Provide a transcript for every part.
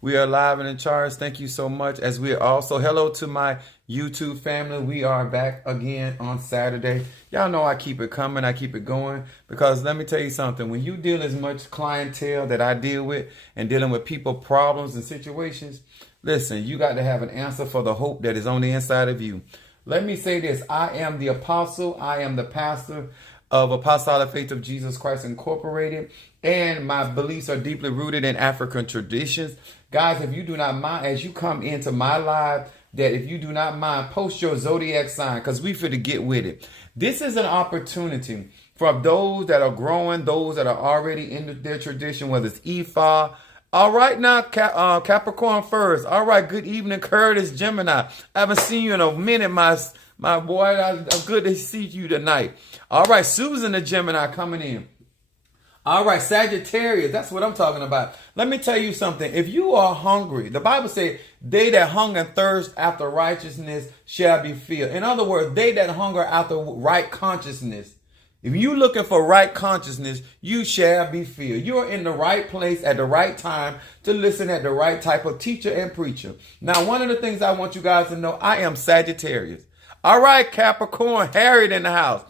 We are live and in charge. Thank you so much. As we are also, hello to my YouTube family. We are back again on Saturday. Y'all know I keep it coming. I keep it going because let me tell you something. When you deal as much clientele that I deal with and dealing with people, problems and situations, listen, you got to have an answer for the hope that is on the inside of you. Let me say this. I am the apostle. I am the pastor of Apostolic Faith of Jesus Christ Incorporated. And my beliefs are deeply rooted in African traditions. Guys, if you do not mind, as you come into my live, that if you do not mind, post your zodiac sign because we finna get with it. This is an opportunity for those that are growing, those that are already in their tradition, whether it's Ephah. All right now, Capricorn first. All right, good evening, Curtis, Gemini. I haven't seen you in a minute, my boy. I'm good to see you tonight. All right, Susan the Gemini coming in. All right, Sagittarius, that's what I'm talking about. Let me tell you something. If you are hungry, the Bible says, they that hunger and thirst after righteousness shall be filled. In other words, they that hunger after right consciousness. If you're looking for right consciousness, you shall be filled. You're in the right place at the right time to listen at the right type of teacher and preacher. Now, one of the things I want you guys to know, I am Sagittarius. All right, Capricorn, Harriet in the house.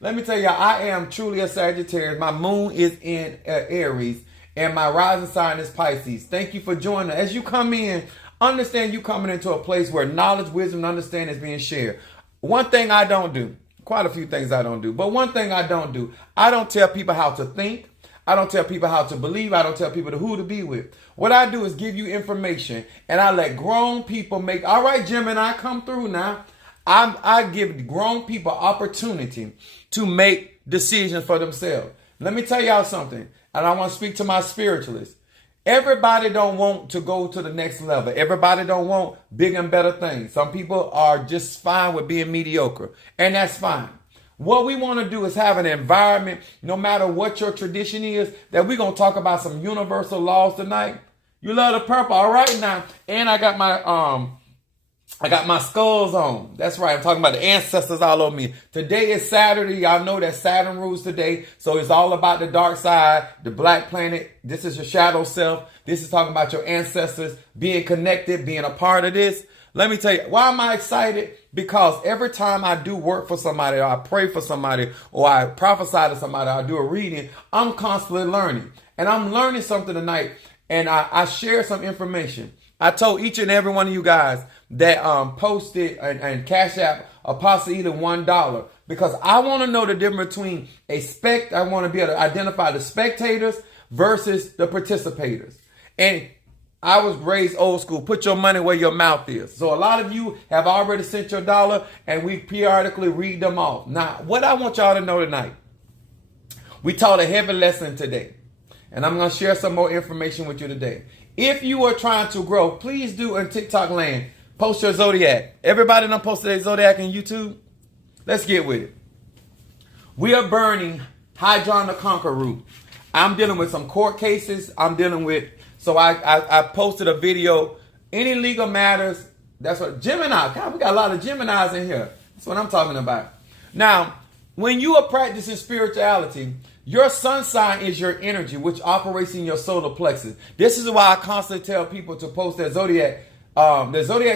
Let me tell you, I am truly a Sagittarius. My moon is in Aries and my rising sign is Pisces. Thank you for joining. As you come in, understand you coming into a place where knowledge, wisdom, and understanding is being shared. One thing I don't do, quite a few things I don't do, but one thing I don't do, I don't tell people how to think. I don't tell people how to believe. I don't tell people who to be with. What I do is give you information and I let grown people make, all right, Gemini, come through now. I give grown people opportunity to make decisions for themselves. Let me tell y'all something, and I want to speak to my spiritualists. Everybody don't want to go to the next level. Everybody don't want big and better things. Some people are just fine with being mediocre, and that's fine. What we want to do is have an environment, no matter what your tradition is, that we're going to talk about some universal laws tonight. You love the purple, all right now. And I got my skulls on. That's right. I'm talking about the ancestors all over me. Today is Saturday. Y'all know that Saturn rules today. So it's all about the dark side, the black planet. This is your shadow self. This is talking about your ancestors being connected, being a part of this. Let me tell you, why am I excited? Because every time I do work for somebody, or I pray for somebody, or I prophesy to somebody, or I do a reading, I'm constantly learning. And I'm learning something tonight. And I share some information. I told each and every one of you guys that posted and Cash App Apostle Eden $1 because I want to know the difference between I want to be able to identify the spectators versus the participators. And I was raised old school. Put your money where your mouth is. So a lot of you have already sent your dollar and we periodically read them off. Now, what I want y'all to know tonight, we taught a heavy lesson today. And I'm going to share some more information with you today. If you are trying to grow, please do in TikTok land, post your zodiac. Everybody done posted their zodiac on YouTube? Let's get with it. We are burning Hydron the Conquer root. I'm dealing with some court cases. So I posted a video. Any legal matters, that's what, Gemini. God, we got a lot of Geminis in here. That's what I'm talking about. Now, when you are practicing spirituality, your sun sign is your energy, which operates in your solar plexus. This is why I constantly tell people to post their zodiac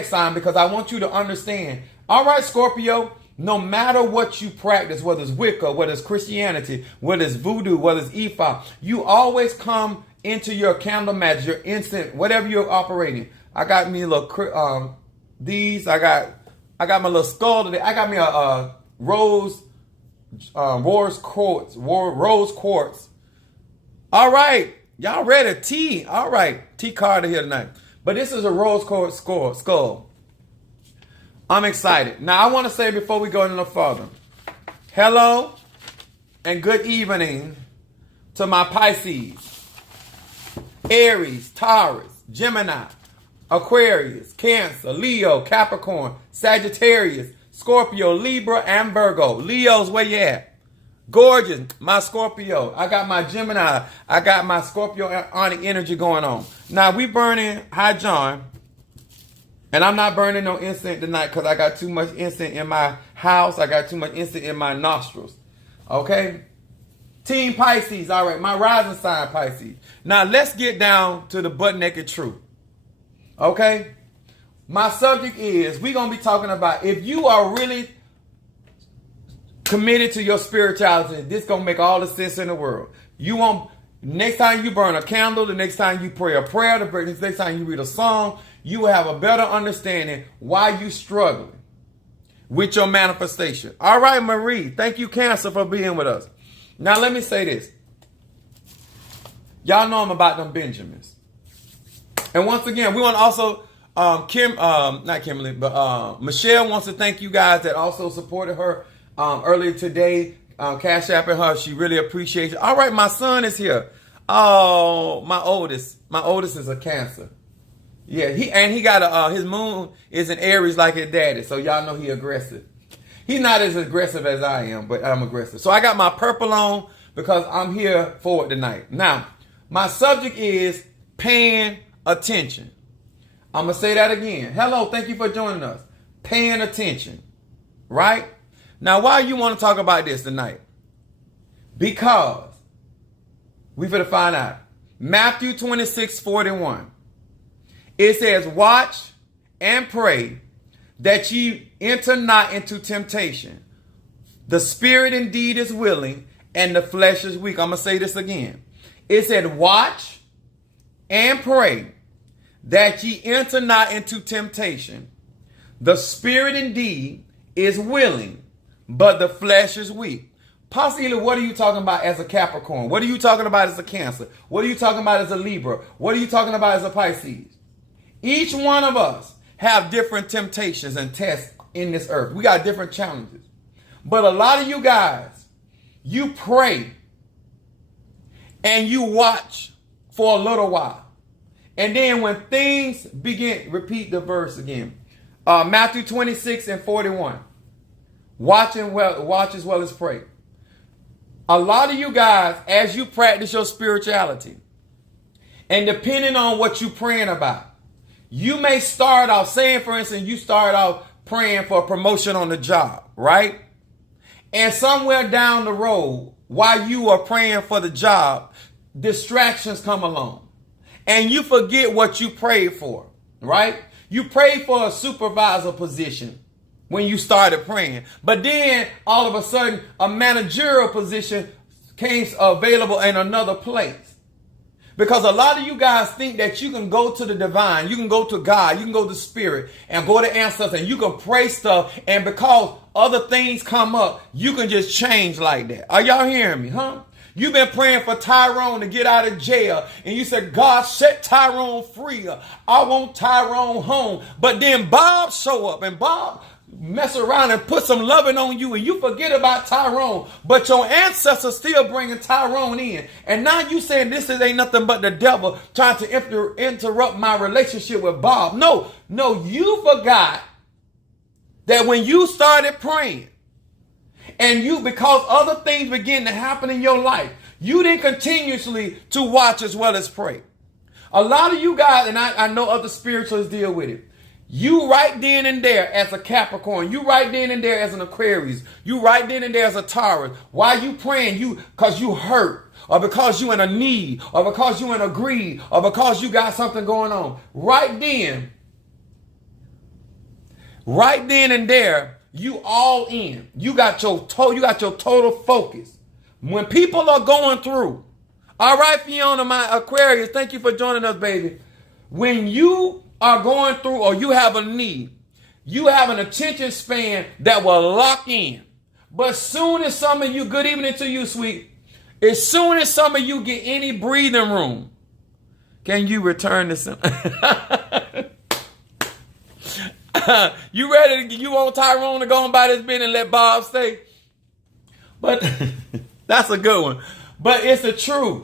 sign, because I want you to understand. All right, Scorpio, no matter what you practice, whether it's Wicca, whether it's Christianity, whether it's voodoo, whether it's Ephah, you always come into your candle magic, your instant, whatever you're operating. I got me a little, I got my little skull today. I got me a rose quartz. All right. Y'all ready? T. All right. T Carter here tonight. But this is a rose quartz skull. I'm excited. Now, I want to say before we go any further, hello and good evening to my Pisces, Aries, Taurus, Gemini, Aquarius, Cancer, Leo, Capricorn, Sagittarius, Scorpio, Libra, and Virgo. Leos, where you at? Gorgeous, my Scorpio. I got my Gemini. I got my Scorpio energy going on. Now, we burning High John. And I'm not burning no incense tonight because I got too much incense in my house. I got too much incense in my nostrils. Okay? Team Pisces. All right, my rising sign Pisces. Now let's get down to the butt naked truth. Okay? My subject is, we're going to be talking about if you are really committed to your spirituality, this going to make all the sense in the world. You won't, next time you burn a candle, the next time you pray a prayer, the next time you read a song, you will have a better understanding why you struggling with your manifestation. All right, Marie, thank you, Cancer, for being with us. Now, let me say this. Y'all know I'm about them Benjamins. And once again, we want to also, not Kimberly, but Michelle wants to thank you guys that also supported her earlier today. Cash apping her. She really appreciates it. All right, my son is here. Oh, my oldest. My oldest is a Cancer. Yeah, he got his moon is in Aries like his daddy. So y'all know he aggressive. He's not as aggressive as I am, but I'm aggressive. So I got my purple on because I'm here for it tonight. Now, my subject is paying attention. I'm going to say that again. Hello, thank you for joining us. Paying attention. Right? Now, why you want to talk about this tonight? Because we're going to find out. Matthew 26:41. It says, watch and pray that ye enter not into temptation. The spirit indeed is willing, and the flesh is weak. I'm going to say this again. It said, watch and pray that ye enter not into temptation. The spirit indeed is willing, but the flesh is weak. Possibly, what are you talking about as a Capricorn? What are you talking about as a Cancer? What are you talking about as a Libra? What are you talking about as a Pisces? Each one of us have different temptations and tests in this earth. We got different challenges. But a lot of you guys, you pray and you watch for a little while. And then when things begin, repeat the verse again. Matthew 26:41. Watch as well as pray. A lot of you guys, as you practice your spirituality, and depending on what you're praying about, you may start off, saying for instance, you start off praying for a promotion on the job, right? And somewhere down the road, while you are praying for the job, distractions come along. And you forget what you prayed for, right? You prayed for a supervisor position when you started praying. But then all of a sudden, a managerial position came available in another place. Because a lot of you guys think that you can go to the divine, you can go to God, you can go to spirit and go to ancestors and you can pray stuff. And because other things come up, you can just change like that. Are y'all hearing me, huh? You've been praying for Tyrone to get out of jail. And you said, God, set Tyrone free. I want Tyrone home. But then Bob show up and Bob mess around and put some loving on you and you forget about Tyrone, but your ancestors still bringing Tyrone in. And now you saying this ain't nothing but the devil trying to interrupt my relationship with Bob. No, you forgot that when you started praying and because other things begin to happen in your life, you didn't continuously to watch as well as pray. A lot of you guys, and I know other spiritualists deal with it. You right then and there as a Capricorn. You right then and there as an Aquarius. You right then and there as a Taurus. Why you praying? Because you hurt, or because you in a need, or because you in a greed, or because you got something going on. Right then and there, you all in. You got your total focus. When people are going through, all right, Fiona, my Aquarius, thank you for joining us, baby. When you are going through or you have a need, you have an attention span that will lock in. But soon as some of you, good evening to you, sweet, as soon as some of you get any breathing room, can you return to some? You ready? You want Tyrone to go on by this bit and let Bob stay? But that's a good one. But it's the truth.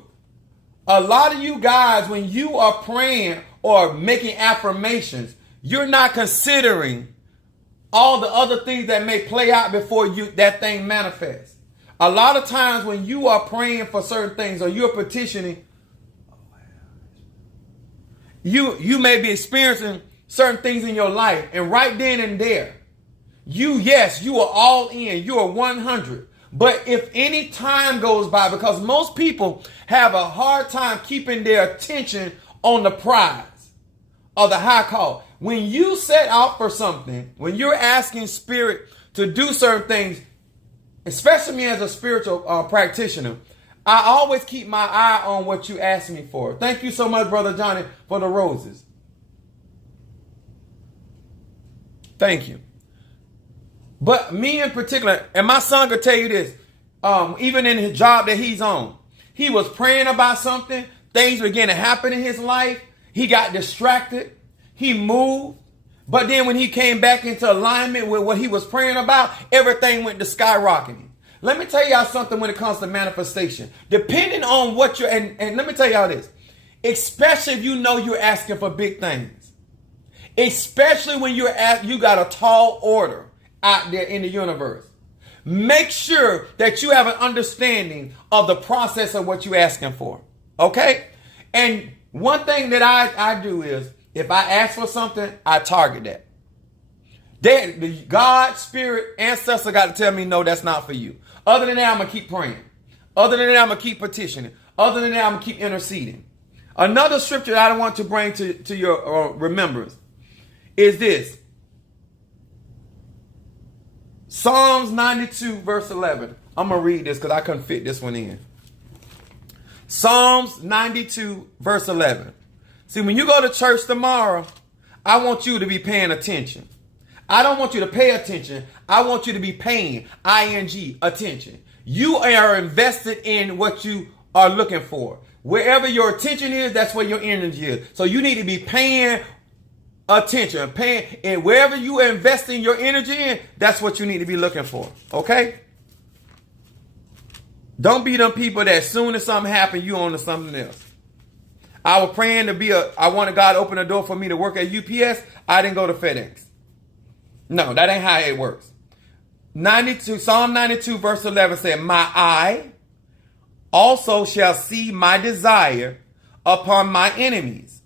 A lot of you guys, when you are praying or making affirmations, you're not considering all the other things that may play out before that thing manifests. A lot of times when you are praying for certain things or you're petitioning, you may be experiencing certain things in your life, and right then and there, you are all in, you are 100. But if any time goes by, because most people have a hard time keeping their attention on the prize or the high call. When you set out for something, when you're asking spirit to do certain things, especially me as a spiritual practitioner, I always keep my eye on what you ask me for. Thank you so much, Brother Johnny, for the roses. Thank you. But me in particular, and my son could tell you this, even in his job that he's on, he was praying about something. Things began to happen in his life. He got distracted. He moved. But then when he came back into alignment with what he was praying about, everything went to skyrocketing. Let me tell y'all something when it comes to manifestation. Depending on what you're, and let me tell y'all this, especially if you know you're asking for big things, especially when you got a tall order out there in the universe. Make sure that you have an understanding of the process of what you're asking for. Okay? And one thing that I do is, if I ask for something, I target that. The God, spirit, ancestor got to tell me, no, that's not for you. Other than that, I'm going to keep praying. Other than that, I'm going to keep petitioning. Other than that, I'm going to keep interceding. Another scripture that I want to bring to your remembrance is this. Psalms 92 verse 11. I'm going to read this because I couldn't fit this one in. Psalms 92 verse 11. See, when you go to church tomorrow, I want you to be paying attention. I don't want you to pay attention. I want you to be paying, ing, attention. You are invested in what you are looking for. Wherever your attention is, that's where your energy is. So you need to be paying attention, and wherever you are investing your energy in, that's what you need to be looking for. Okay? Don't be them people that as soon as something happens, you on to something else. I was praying to I wanted God to open a door for me to work at UPS. I didn't go to FedEx. No, that ain't how it works. Psalm 92 verse 11 said, my eye also shall see my desire upon my enemies.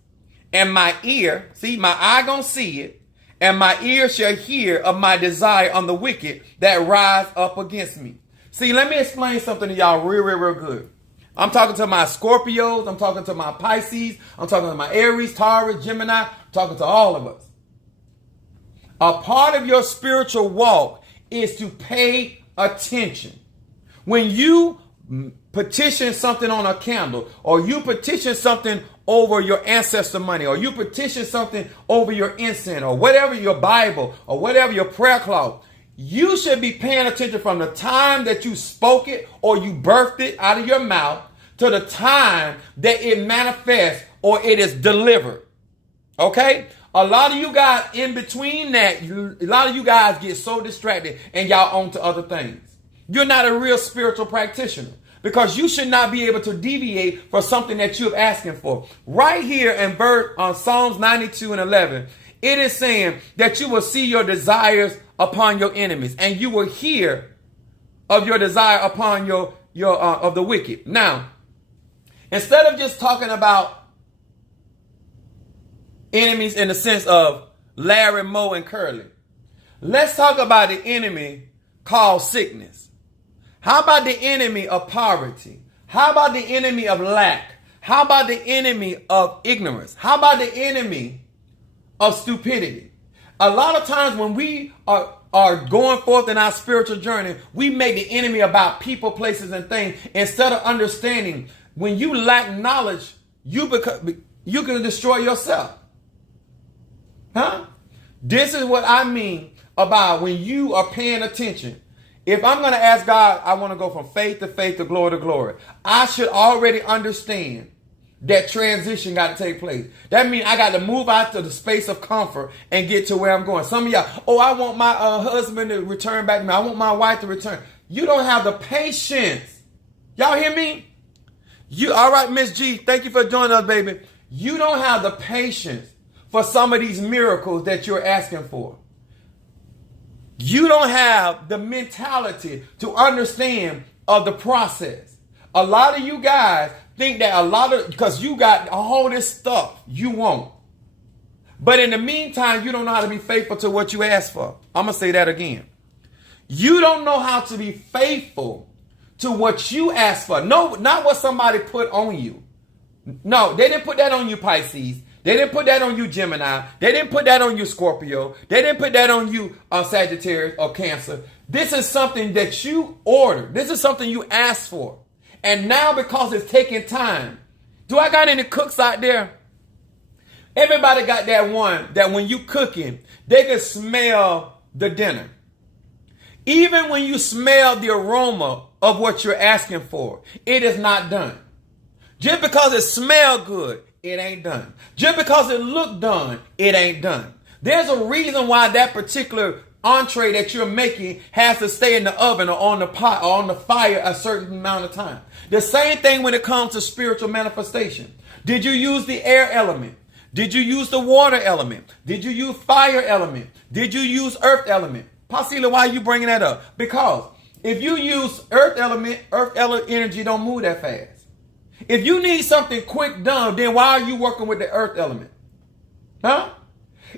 And my ear, see, my eye gonna see it, and my ear shall hear of my desire on the wicked that rise up against me. See, let me explain something to y'all real good. I'm talking to my Scorpios, I'm talking to my Pisces, I'm talking to my Aries, Taurus, Gemini, I'm talking to all of us. A part of your spiritual walk is to pay attention. When you petition something on a candle, or you petition something over your ancestor money, or you petition something over your incense, or whatever, your Bible, or whatever, your prayer cloth, you should be paying attention from the time that you spoke it or you birthed it out of your mouth to the time that it manifests or it is delivered. Okay? A lot of you guys in between that, a lot of you guys get so distracted and y'all on to other things. You're not a real spiritual practitioner, because you should not be able to deviate for something that you're asking for. Right here in verse on Psalms 92 and 11, it is saying that you will see your desires upon your enemies, and you will hear of your desire upon your of the wicked. Now, instead of just talking about enemies in the sense of Larry, Moe, and Curly, let's talk about the enemy called sickness. How about the enemy of poverty? How about the enemy of lack? How about the enemy of ignorance? How about the enemy of stupidity? A lot of times when we are going forth in our spiritual journey, we make the enemy about people, places, and things instead of understanding when you lack knowledge, you can destroy yourself. Huh? This is what I mean about when you are paying attention. If I'm going to ask God, I want to go from faith to glory to glory, I should already understand that transition got to take place. That means I got to move out to the space of comfort and get to where I'm going. Some of y'all, I want my husband to return back to me. I want my wife to return. You don't have the patience. Y'all hear me? All right, Miss G, thank you for joining us, baby. You don't have the patience for some of these miracles that you're asking for. You don't have the mentality to understand of the process. A lot of you guys think that because you got all this stuff you want. But in the meantime, you don't know how to be faithful to what you ask for. I'm going to say that again. You don't know how to be faithful to what you ask for. No, not what somebody put on you. No, they didn't put that on you, Pisces. They didn't put that on you, Gemini. They didn't put that on you, Scorpio. They didn't put that on you, Sagittarius or Cancer. This is something that you ordered. This is something you asked for. And now because it's taking time. Do I got any cooks out there? Everybody got that one that when you cooking, they can smell the dinner. Even when you smell the aroma of what you're asking for, it is not done. Just because it smells good, it ain't done. Just because it look done, it ain't done. There's a reason why that particular entree that you're making has to stay in the oven or on the pot or on the fire a certain amount of time. The same thing when it comes to spiritual manifestation. Did you use the air element? Did you use the water element? Did you use fire element? Did you use earth element? Pasila, why are you bringing that up? Because if you use earth element energy don't move that fast. If you need something quick done, then why are you working with the earth element? Huh?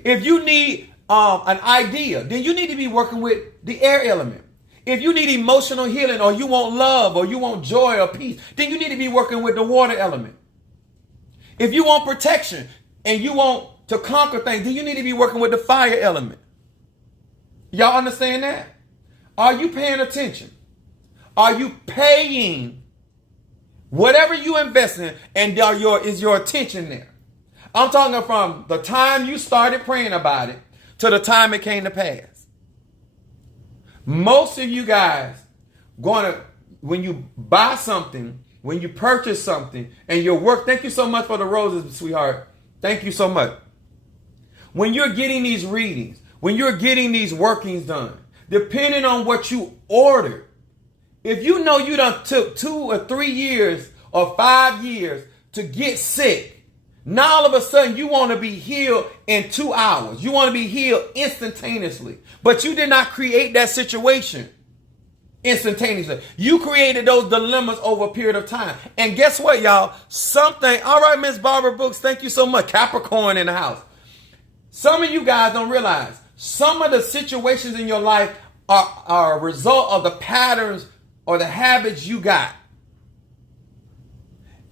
If you need an idea, then you need to be working with the air element. If you need emotional healing or you want love or you want joy or peace, then you need to be working with the water element. If you want protection and you want to conquer things, then you need to be working with the fire element. Y'all understand that? Are you paying attention? Are you paying whatever you invest in, and is your attention there? I'm talking from the time you started praying about it to the time it came to pass. Most of you guys when you buy something, when you purchase something, and your work, thank you so much for the roses, sweetheart. Thank you so much. When you're getting these readings, when you're getting these workings done, depending on what you ordered, if you know you done took 2 or 3 years or 5 years to get sick, now all of a sudden you want to be healed in 2 hours. You want to be healed instantaneously. But you did not create that situation instantaneously. You created those dilemmas over a period of time. And guess what, y'all? All right, Miss Barbara Brooks, thank you so much. Capricorn in the house. Some of you guys don't realize some of the situations in your life are a result of the patterns or the habits you got.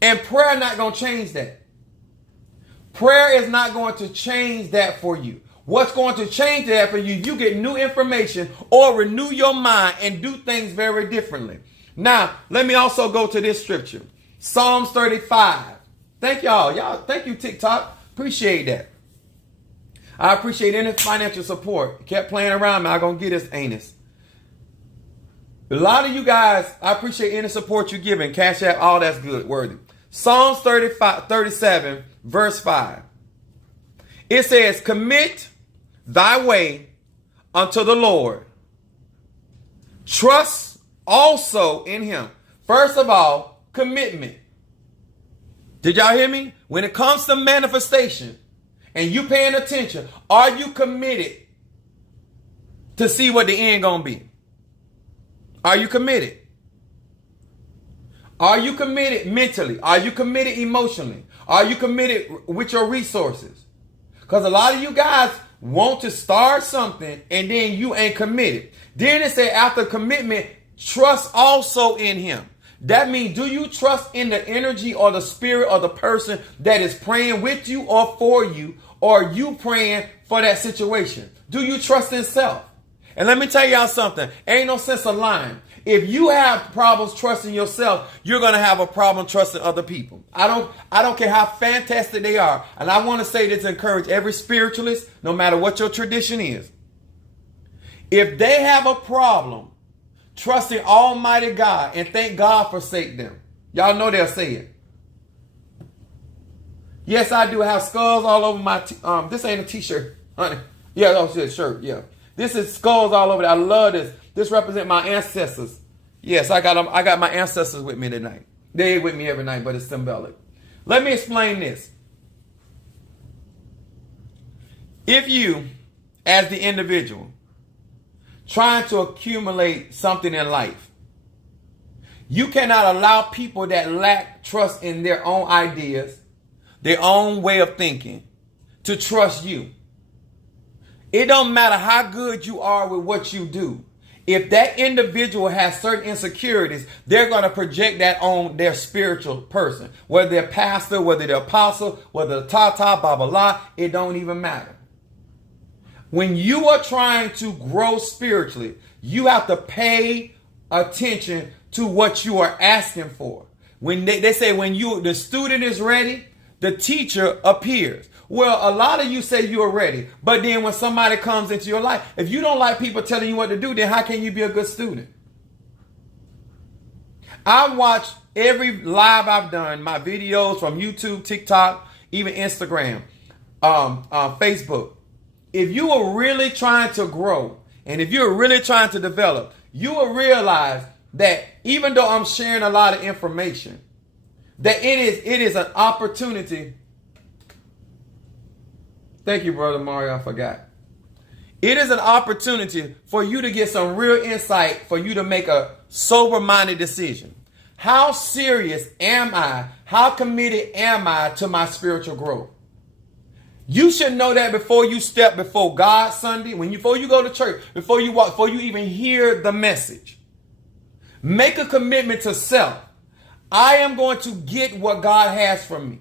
And prayer not going to change that. Prayer is not going to change that for you. What's going to change that for you? You get new information or renew your mind and do things very differently. Now, let me also go to this scripture. Psalms 35. Thank y'all. Thank you, TikTok. Appreciate that. I appreciate any financial support. Kept playing around, man. I'm going to get this anus. A lot of you guys, I appreciate any support you're giving. Cash App, all that's good, worthy. Psalms 37, verse 5. It says, commit thy way unto the Lord. Trust also in him. First of all, commitment. Did y'all hear me? When it comes to manifestation and you paying attention, are you committed to see what the end gonna be? Are you committed? Are you committed mentally? Are you committed emotionally? Are you committed with your resources? Because a lot of you guys want to start something and then you ain't committed. Then it said after commitment, trust also in him. That means, do you trust in the energy or the spirit or the person that is praying with you or for you, or you praying for that situation? Do you trust in self? And let me tell y'all something. Ain't no sense of lying. If you have problems trusting yourself, you're going to have a problem trusting other people. I don't care how fantastic they are. And I want to say this to encourage every spiritualist, no matter what your tradition is. If they have a problem trusting Almighty God and thank God forsake them, y'all know they'll say it. Yes, I do have skulls all over my, this ain't a t-shirt, honey. Yeah, that's a shirt, yeah. This is skulls all over. I love this. This represents my ancestors. Yes, I got my ancestors with me tonight. They ain't with me every night, but it's symbolic. Let me explain this. If you, as the individual, trying to accumulate something in life, you cannot allow people that lack trust in their own ideas, their own way of thinking, to trust you. It don't matter how good you are with what you do. If that individual has certain insecurities, they're going to project that on their spiritual person. Whether they're pastor, whether they're apostle, whether they're blah, blah, blah, it don't even matter. When you are trying to grow spiritually, you have to pay attention to what you are asking for. When they say when the student is ready, the teacher appears. Well, a lot of you say you're ready, but then when somebody comes into your life, if you don't like people telling you what to do, then how can you be a good student? I watch every live I've done, my videos from YouTube, TikTok, even Instagram, Facebook. If you are really trying to grow and if you're really trying to develop, you will realize that even though I'm sharing a lot of information, that it is an opportunity. Thank you, Brother Mario. I forgot. It is an opportunity for you to get some real insight, for you to make a sober-minded decision. How serious am I? How committed am I to my spiritual growth? You should know that before you step before God Sunday, before you go to church, before you walk, before you even hear the message. Make a commitment to self. I am going to get what God has for me.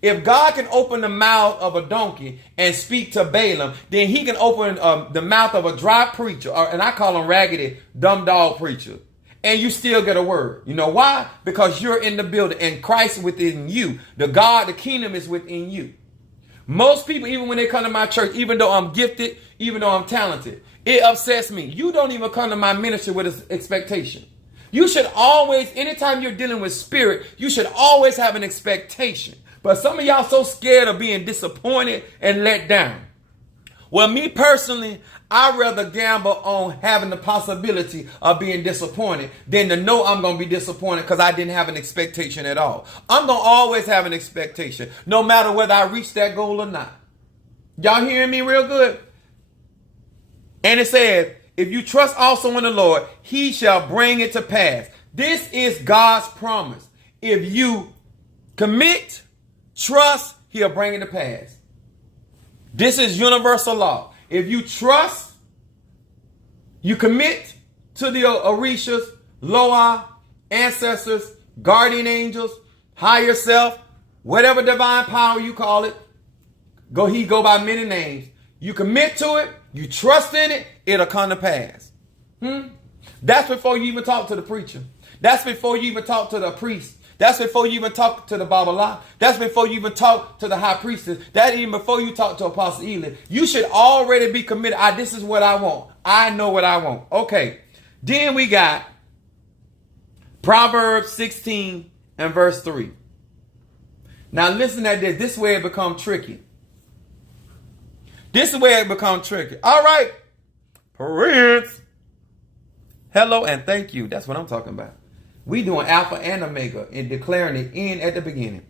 If God can open the mouth of a donkey and speak to Balaam, then he can open the mouth of a dry preacher, and I call him raggedy, dumb dog preacher, and you still get a word. You know why? Because you're in the building and Christ within you. The kingdom is within you. Most people, even when they come to my church, even though I'm gifted, even though I'm talented, it upsets me. You don't even come to my ministry with an expectation. You should always, anytime you're dealing with spirit, you should always have an expectation. But some of y'all so scared of being disappointed and let down. Well, me personally, I'd rather gamble on having the possibility of being disappointed than to know I'm going to be disappointed because I didn't have an expectation at all. I'm going to always have an expectation, no matter whether I reach that goal or not. Y'all hearing me real good? And it says, if you trust also in the Lord, he shall bring it to pass. This is God's promise. If you commit, trust, he'll bring it to pass. This is universal law. If you trust, you commit to the Orishas, Loa, ancestors, guardian angels, higher self, whatever divine power you call it. He go by many names. You commit to it, you trust in it, it'll come to pass. That's before you even talk to the preacher. That's before you even talk to the priest. That's before you even talk to the Babala. That's before you even talk to the high priestess. That even before you talk to Apostle Eli. You should already be committed. This is what I want. I know what I want. Okay. Then we got Proverbs 16 and verse 3. Now listen at this. This is where it becomes tricky. This is where it becomes tricky. All right. Prince. Hello and thank you. That's what I'm talking about. We doing Alpha and Omega and declaring the end at the beginning.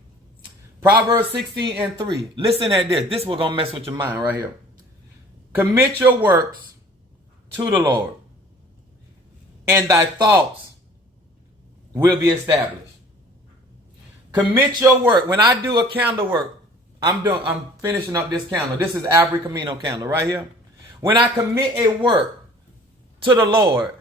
Proverbs 16 and 3. Listen at this. This is what's going to mess with your mind right here. Commit your works to the Lord, and thy thoughts will be established. Commit your work. When I do a candle work, I'm finishing up this candle. This is Abri Camino candle right here. When I commit a work to the Lord,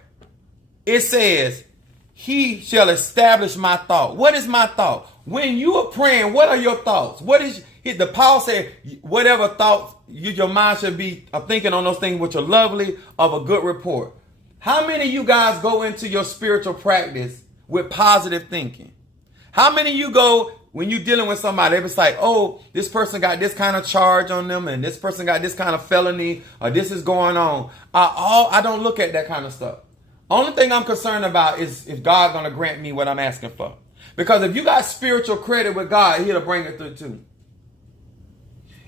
it says, he shall establish my thought. What is my thought? When you are praying, what are your thoughts? What is the Paul said, whatever thoughts your mind should be thinking on those things which are lovely, of a good report. How many of you guys go into your spiritual practice with positive thinking? How many of you go when you're dealing with somebody, it's like, oh, this person got this kind of charge on them and this person got this kind of felony or this is going on. I don't look at that kind of stuff. Only thing I'm concerned about is if God's going to grant me what I'm asking for. Because if you got spiritual credit with God, he'll bring it through too.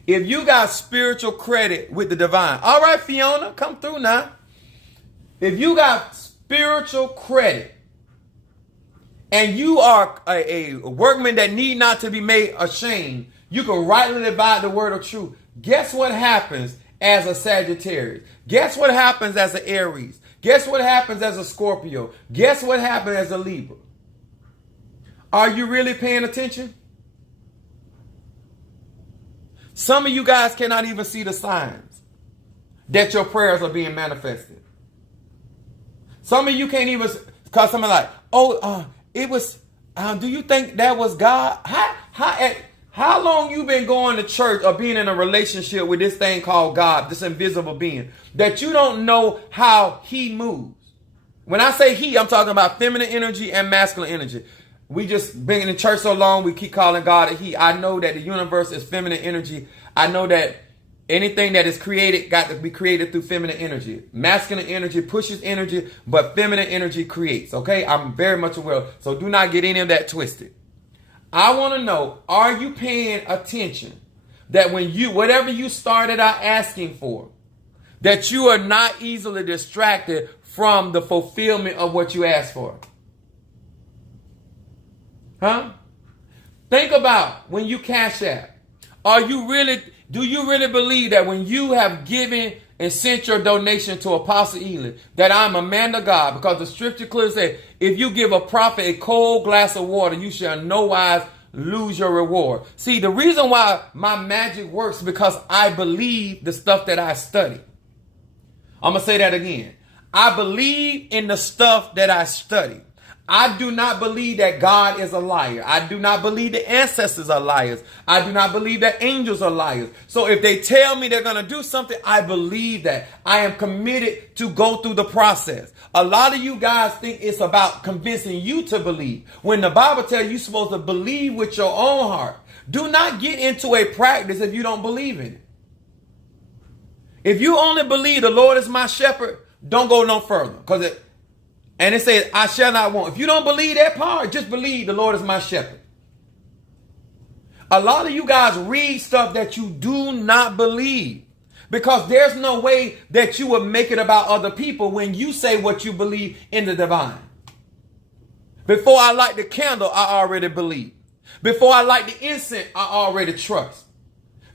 If you got spiritual credit with the divine. All right, Fiona, come through now. If you got spiritual credit and you are a workman that need not to be made ashamed, you can rightly divide the word of truth. Guess what happens as a Sagittarius? Guess what happens as an Aries? Guess what happens as a Scorpio? Guess what happens as a Libra? Are you really paying attention? Some of you guys cannot even see the signs that your prayers are being manifested. Some of you can't even, because someone like, oh, it was, do you think that was God? How long you been going to church or being in a relationship with this thing called God, this invisible being, that you don't know how he moves? When I say he, I'm talking about feminine energy and masculine energy. We just been in church so long, we keep calling God a he. I know that the universe is feminine energy. I know that anything that is created got to be created through feminine energy. Masculine energy pushes energy, but feminine energy creates. Okay, I'm very much aware. So do not get any of that twisted. I want to know, are you paying attention that when you, whatever you started out asking for, that you are not easily distracted from the fulfillment of what you asked for? Huh? Think about when you cash out. Do you really believe that when you have given and sent your donation to Apostle Ely, that I'm a man of God? Because the scripture clearly says, if you give a prophet a cold glass of water, you shall no wise lose your reward. See, the reason why my magic works because I believe the stuff that I study. I'm going to say that again. I believe in the stuff that I study. I do not believe that God is a liar. I do not believe the ancestors are liars. I do not believe that angels are liars. So if they tell me they're going to do something, I believe that. I am committed to go through the process. A lot of you guys think it's about convincing you to believe, when the Bible tells you you're supposed to believe with your own heart. Do not get into a practice if you don't believe in it. If you only believe the Lord is my shepherd, don't go no further. And it says, I shall not want. If you don't believe that part, just believe the Lord is my shepherd. A lot of you guys read stuff that you do not believe, because there's no way that you would make it about other people when you say what you believe in the divine. Before I light the candle, I already believe. Before I light the incense, I already trust.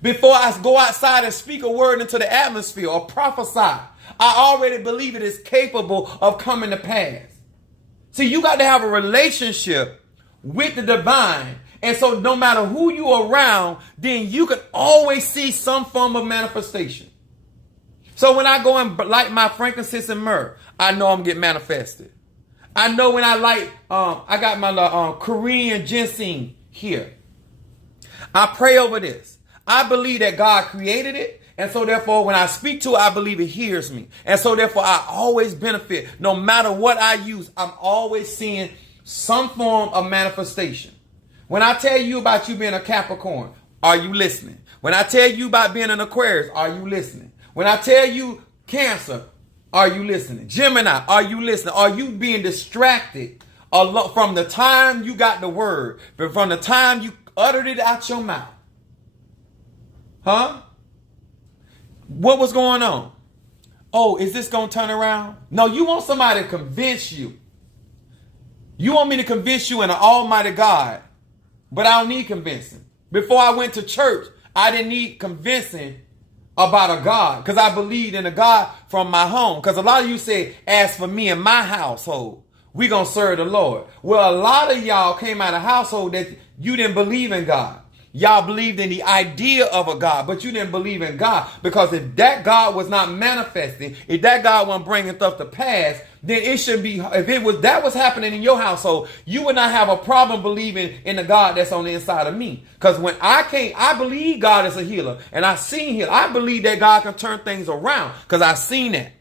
Before I go outside and speak a word into the atmosphere or prophesy, I already believe it is capable of coming to pass. See, you got to have a relationship with the divine. And so no matter who you are around, then you can always see some form of manifestation. So when I go and light my frankincense and myrrh, I know I'm getting manifested. I know when I light, I got my Korean ginseng here. I pray over this. I believe that God created it. And so therefore, when I speak to it, I believe it hears me. And so therefore, I always benefit. No matter what I use, I'm always seeing some form of manifestation. When I tell you about you being a Capricorn, are you listening? When I tell you about being an Aquarius, are you listening? When I tell you Cancer, are you listening? Gemini, are you listening? Are you being distracted from the time you got the word, but from the time you uttered it out your mouth? Huh? What was going on? Oh, is this going to turn around? No, you want somebody to convince you. You want me to convince you in an almighty God, but I don't need convincing. Before I went to church, I didn't need convincing about a God, because I believed in a God from my home. Because a lot of you say, as for me and my household, we're going to serve the Lord. Well, a lot of y'all came out of a household that you didn't believe in God. Y'all believed in the idea of a God, but you didn't believe in God. Because if that God was not manifesting, if that God wasn't bringing stuff to pass, then it should be, if that was happening in your household, you would not have a problem believing in the God that's on the inside of me. Because when I believe God is a healer, and I seen healer. I believe that God can turn things around, because I seen that.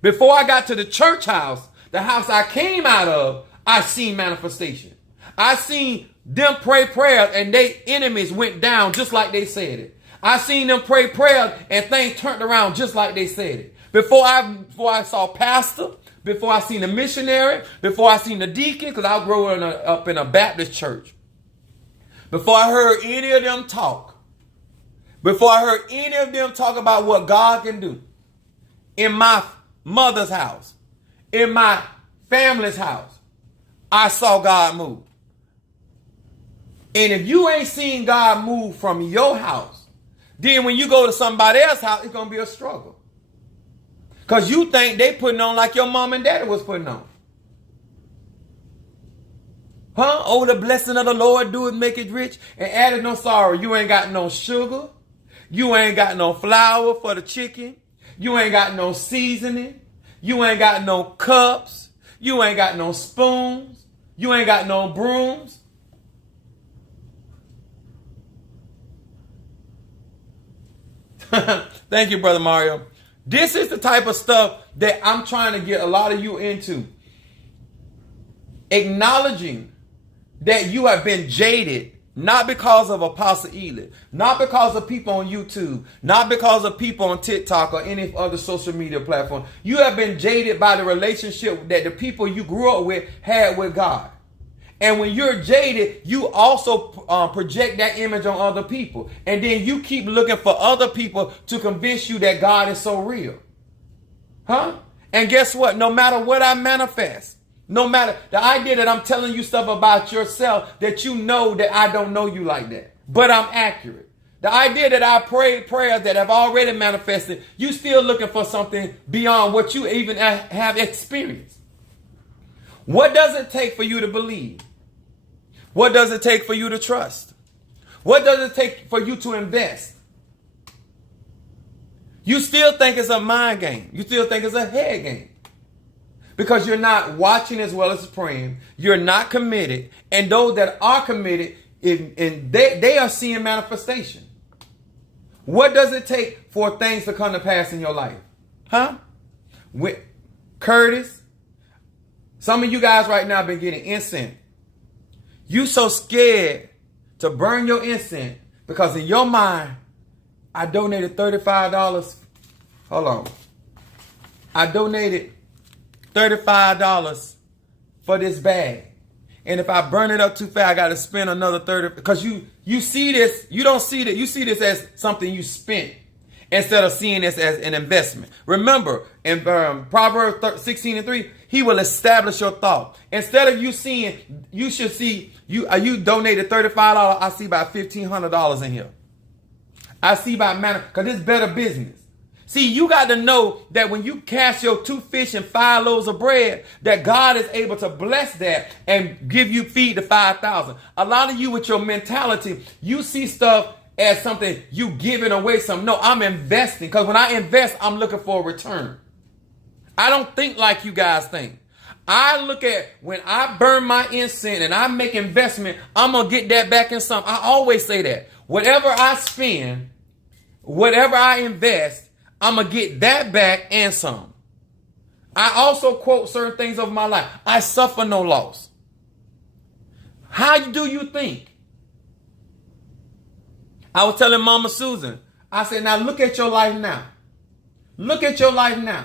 Before I got to the church house, the house I came out of, I seen manifestation. I seen them pray prayers and their enemies went down just like they said it. I seen them pray prayers and things turned around just like they said it. Before I saw pastor, before I seen a missionary, before I seen the deacon, because I grew up in a Baptist church. Before I heard any of them talk, about what God can do in my mother's house, in my family's house, I saw God move. And if you ain't seen God move from your house, then when you go to somebody else's house, it's going to be a struggle. Because you think they putting on like your mom and daddy was putting on. Huh? Oh, the blessing of the Lord doeth make it rich and added no sorrow. You ain't got no sugar. You ain't got no flour for the chicken. You ain't got no seasoning. You ain't got no cups. You ain't got no spoons. You ain't got no brooms. Thank you, Brother Mario. This is the type of stuff that I'm trying to get a lot of you into. Acknowledging that you have been jaded, not because of Apostle Ely, not because of people on YouTube, not because of people on TikTok or any other social media platform. You have been jaded by the relationship that the people you grew up with had with God. And when you're jaded, you also project that image on other people. And then you keep looking for other people to convince you that God is so real. Huh? And guess what? No matter what I manifest, no matter the idea that I'm telling you stuff about yourself, that you know that I don't know you like that, but I'm accurate. The idea that I prayed prayers that have already manifested, you still looking for something beyond what you even have experienced. What does it take for you to believe? What does it take for you to trust? What does it take for you to invest? You still think it's a mind game. You still think it's a head game. Because you're not watching as well as praying. You're not committed. And those that are committed, they are seeing manifestation. What does it take for things to come to pass in your life? Huh? With Curtis, some of you guys right now have been getting incense. You so scared to burn your incense because in your mind, I donated $35. Hold on. I donated $35 for this bag. And if I burn it up too fast, I got to spend another $30. Because you see this, you don't see that. You see this as something you spent instead of seeing this as an investment. Remember, in Proverbs 16:3, he will establish your thought. Instead of you seeing, you should see, you donated $35, I see about $1,500 in here. I see about because it's better business. See, you got to know that when you cast your 2 fish and 5 loaves of bread, that God is able to bless that and feed the 5,000. A lot of you with your mentality, you see stuff as something you giving away something. No, I'm investing, because when I invest, I'm looking for a return. I don't think like you guys think. I look at when I burn my incense and I make investment, I'm going to get that back in something. I always say that. Whatever I spend, whatever I invest, I'm going to get that back and some. I also quote certain things of my life. I suffer no loss. How do you think? I was telling Mama Susan, I said, now look at your life now. Look at your life now.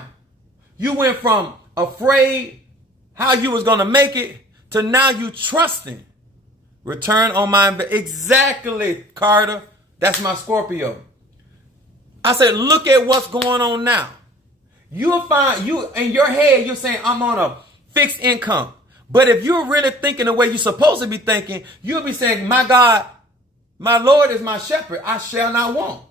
You went from afraid how you was going to make it to now you trusting. Return on my investment. Exactly, Carter. That's my Scorpio. I said, look at what's going on now. You'll find you in your head, you're saying, I'm on a fixed income. But if you're really thinking the way you're supposed to be thinking, you'll be saying, my God, my Lord is my shepherd. I shall not want.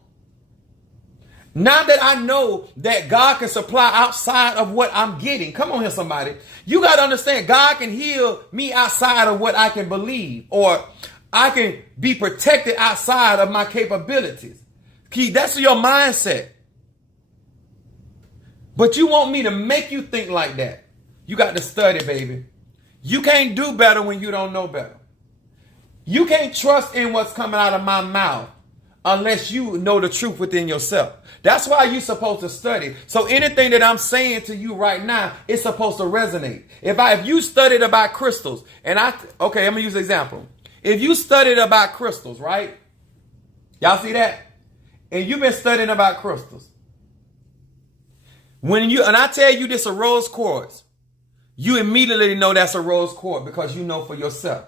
Now that I know that God can supply outside of what I'm getting. Come on here, somebody. You got to understand, God can heal me outside of what I can believe. Or I can be protected outside of my capabilities. That's your mindset. But you want me to make you think like that. You got to study, baby. You can't do better when you don't know better. You can't trust in what's coming out of my mouth unless you know the truth within yourself. That's why you're supposed to study. So anything that I'm saying to you right now is supposed to resonate. If you studied about crystals, and okay, I'm going to use an example. If you studied about crystals, right? Y'all see that? And you've been studying about crystals. And I tell you this a rose quartz, you immediately know that's a rose quartz because you know for yourself,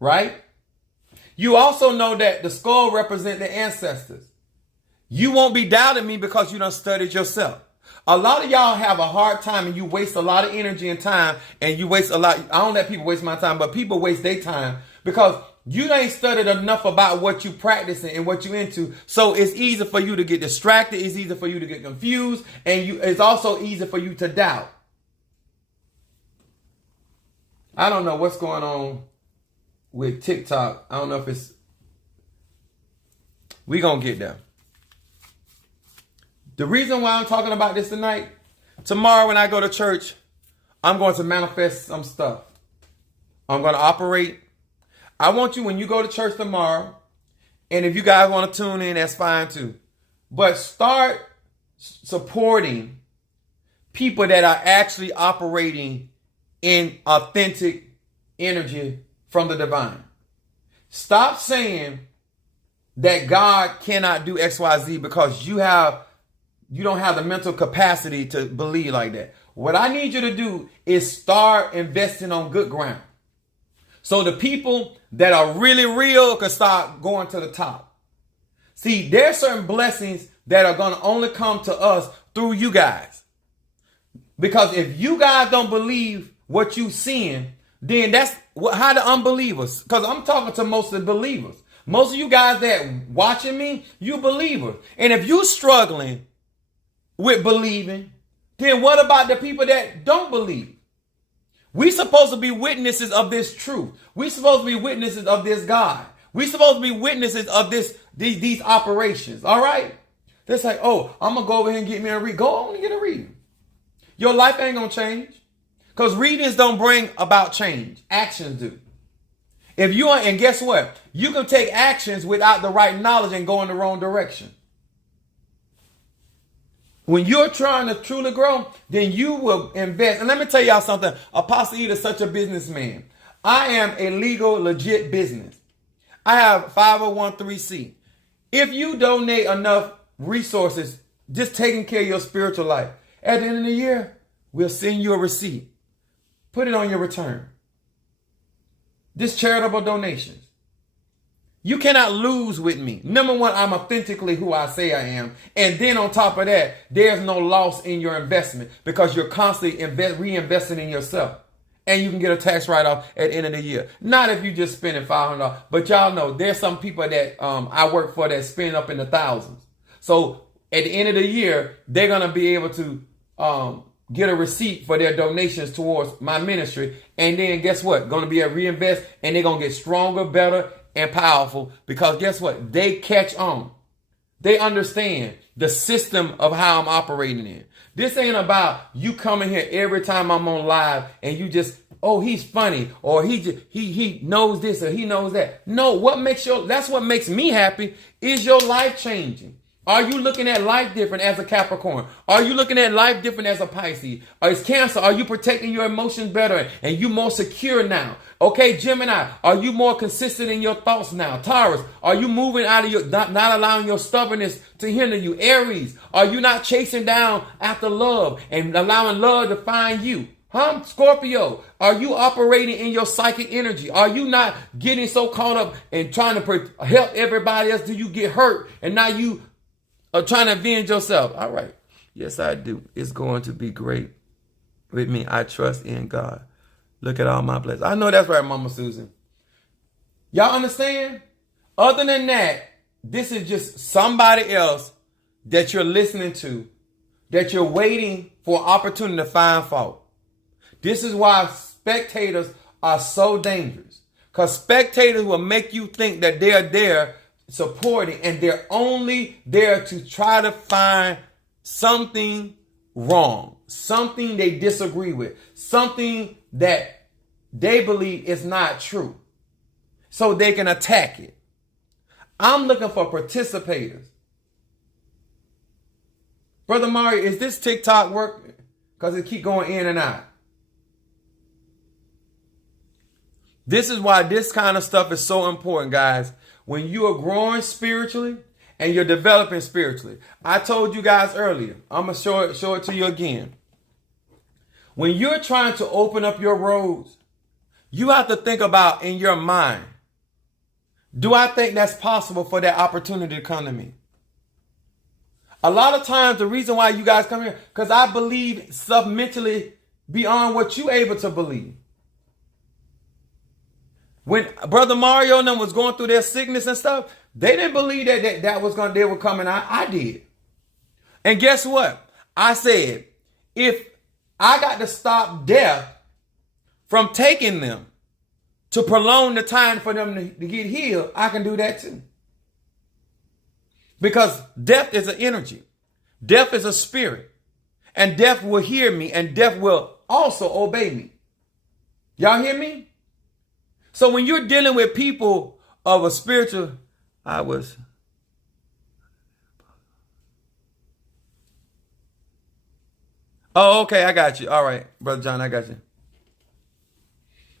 right? You also know that the skull represents the ancestors. You won't be doubting me because you done studied yourself. A lot of y'all have a hard time and you waste a lot of energy and time, and you waste a lot. I don't let people waste my time, but people waste their time because you ain't studied enough about what you practicing and what you into. So it's easy for you to get distracted. It's easy for you to get confused. And it's also easy for you to doubt. I don't know what's going on with TikTok. I don't know if we gonna get there. The reason why I'm talking about this tonight, Tomorrow when I go to church, I'm going to manifest some stuff. I'm going to operate. I want you, when you go to church tomorrow, and if you guys want to tune in, that's fine too. But start supporting people that are actually operating in authentic energy from the divine. Stop saying that God cannot do XYZ because you don't have the mental capacity to believe like that. What I need you to do is start investing on good ground. So the people that are really real can start going to the top. See, there's certain blessings that are going to only come to us through you guys. Because if you guys don't believe what you seeing, then that's how the unbelievers, because I'm talking to most of the believers. Most of you guys that watching me, you believers. And if you struggling with believing, then what about the people that don't believe? We supposed to be witnesses of this truth. We supposed to be witnesses of this God. We supposed to be witnesses of these operations. All right? They're like, oh, I'm going to go over here and get me a read. Go on and get a reading. Your life ain't going to change. Because readings don't bring about change. Actions do. If you are, and guess what? You can take actions without the right knowledge and go in the wrong direction. When you're trying to truly grow, then you will invest. And let me tell y'all something. Apostle Eda is such a businessman. I am a legal, legit business. I have 501(c)(3). If you donate enough resources, just taking care of your spiritual life, at the end of the year, we'll send you a receipt. Put it on your return. This charitable donations. You cannot lose with me. Number one, I'm authentically who I say I am. And then on top of that, there's no loss in your investment because you're constantly reinvesting in yourself. And you can get a tax write-off at the end of the year. Not if you just spending $500. But y'all know there's some people that I work for that spend up in the thousands. So at the end of the year, they're going to be able to get a receipt for their donations towards my ministry. And then guess what? Going to be a reinvest, and they're going to get stronger, better, and powerful, because guess what? They catch on. They understand the system of how I'm operating in. This ain't about you coming here every time I'm on live and you just, oh, he's funny, or he knows this or he knows that. No, that's what makes me happy is your life changing. Are you looking at life different as a Capricorn? Are you looking at life different as a Pisces? Or is Cancer? Are you protecting your emotions better and you more secure now? Okay, Gemini, are you more consistent in your thoughts now? Taurus, are you moving out of your, not allowing your stubbornness to hinder you? Aries, are you not chasing down after love and allowing love to find you? Scorpio, are you operating in your psychic energy? Are you not getting so caught up in trying to help everybody else till you get hurt and now you are trying to avenge yourself? All right. Yes, I do. It's going to be great with me. I trust in God. Look at all my blessings. I know that's right, Mama Susan. Y'all understand? Other than that, this is just somebody else that you're listening to, that you're waiting for an opportunity to find fault. This is why spectators are so dangerous. Because spectators will make you think that they're there supporting, and they're only there to try to find something wrong, something they disagree with, something that they believe is not true, so they can attack it. I'm looking for participators. Brother Mario, is this TikTok working? Because it keep going in and out. This is why this kind of stuff is so important, guys. When you are growing spiritually and you're developing spiritually. I told you guys earlier. I'm going to show it to you again. When you're trying to open up your roads, you have to think about in your mind, do I think that's possible for that opportunity to come to me? A lot of times the reason why you guys come here, because I believe stuff mentally beyond what you're able to believe. When Brother Mario and them was going through their sickness and stuff, they didn't believe that they were coming out. I did. And guess what? I said, if I got to stop death from taking them to prolong the time for them to get healed, I can do that too. Because death is an energy. Death is a spirit. and death will hear me, and death will also obey me. Y'all hear me? So when you're dealing with people of a spiritual, Oh, okay, I got you. All right, Brother John, I got you.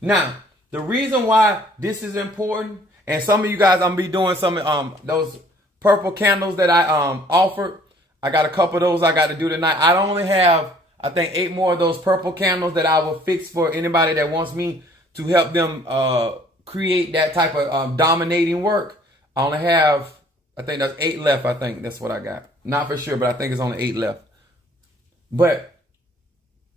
Now, the reason why this is important, and some of you guys, I'm gonna be doing some those purple candles that I offered. I got a couple of those I got to do tonight. I only have, I think, 8 more of those purple candles that I will fix for anybody that wants me to help them create that type of dominating work. I only have, I think that's 8 left. I think that's what I got. Not for sure, but I think it's only 8 left. But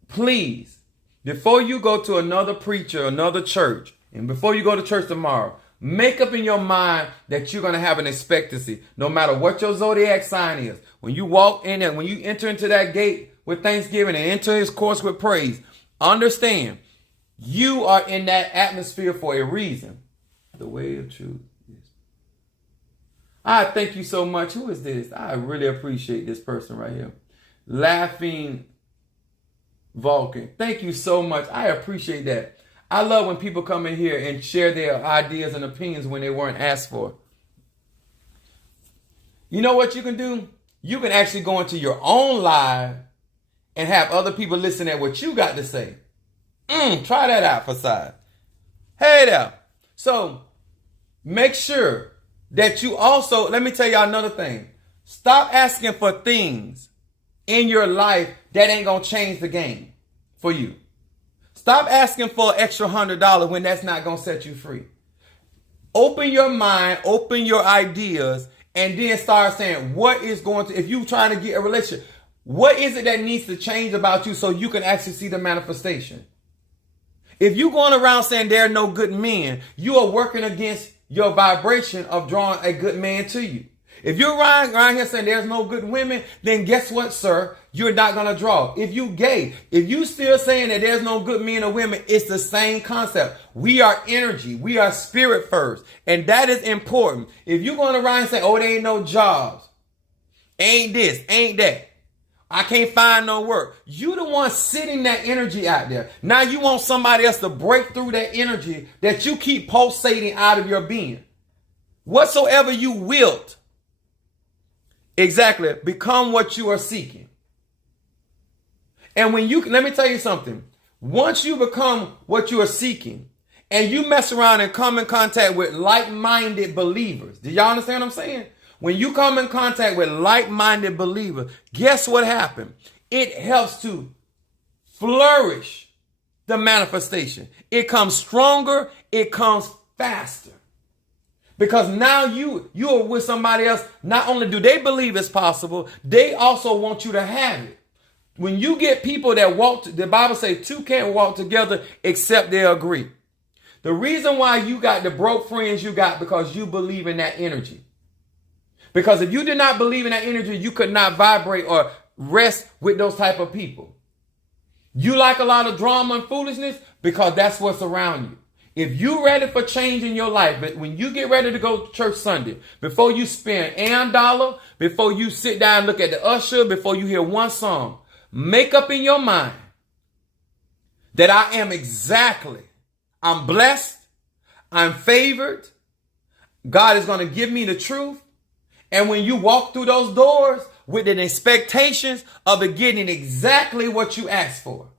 please, before you go to another preacher, another church, and before you go to church tomorrow, make up in your mind that you're going to have an expectancy, no matter what your zodiac sign is. When you walk in and when you enter into that gate with thanksgiving and enter his courts with praise, understand you are in that atmosphere for a reason. The way of truth. I thank you so much. Who is this? I really appreciate this person right here. Laughing Vulcan. Thank you so much. I appreciate that. I love when people come in here and share their ideas and opinions when they weren't asked for. You know what you can do? You can actually go into your own live and have other people listen at what you got to say. Try that out, Fasad. Hey there. So make sure that you also, let me tell y'all another thing. Stop asking for things in your life that ain't going to change the game for you. Stop asking for an extra $100 when that's not going to set you free. Open your mind, open your ideas, and then start saying what is going to, if you're trying to get a relationship, what is it that needs to change about you so you can actually see the manifestation? If you're going around saying there are no good men, you are working against your vibration of drawing a good man to you. If you're around here saying there's no good women, then guess what, sir? You're not going to draw. If you gay, if you still saying that there's no good men or women, it's the same concept. We are energy. We are spirit first. And that is important. If you're going around and say, oh, there ain't no jobs, ain't this, ain't that, I can't find no work. You the one sitting that energy out there. Now you want somebody else to break through that energy that you keep pulsating out of your being. Whatsoever you wilt, exactly, become what you are seeking. And when you, let me tell you something. Once you become what you are seeking and you mess around and come in contact with like-minded believers. Do y'all understand what I'm saying? When you come in contact with like-minded believers, guess what happened? It helps to flourish the manifestation. It comes stronger. It comes faster. Because now you are with somebody else. Not only do they believe it's possible, they also want you to have it. When you get people that walk, the Bible says 2 can't walk together except they agree. The reason why you got the broke friends you got because you believe in that energy. Because if you did not believe in that energy, you could not vibrate or rest with those type of people. You like a lot of drama and foolishness because that's what's around you. If you're ready for change in your life, but when you get ready to go to church Sunday, before you spend a dollar, before you sit down and look at the usher, before you hear one song, make up in your mind that I'm blessed, I'm favored, God is going to give me the truth. And when you walk through those doors with an expectations of it getting exactly what you asked for.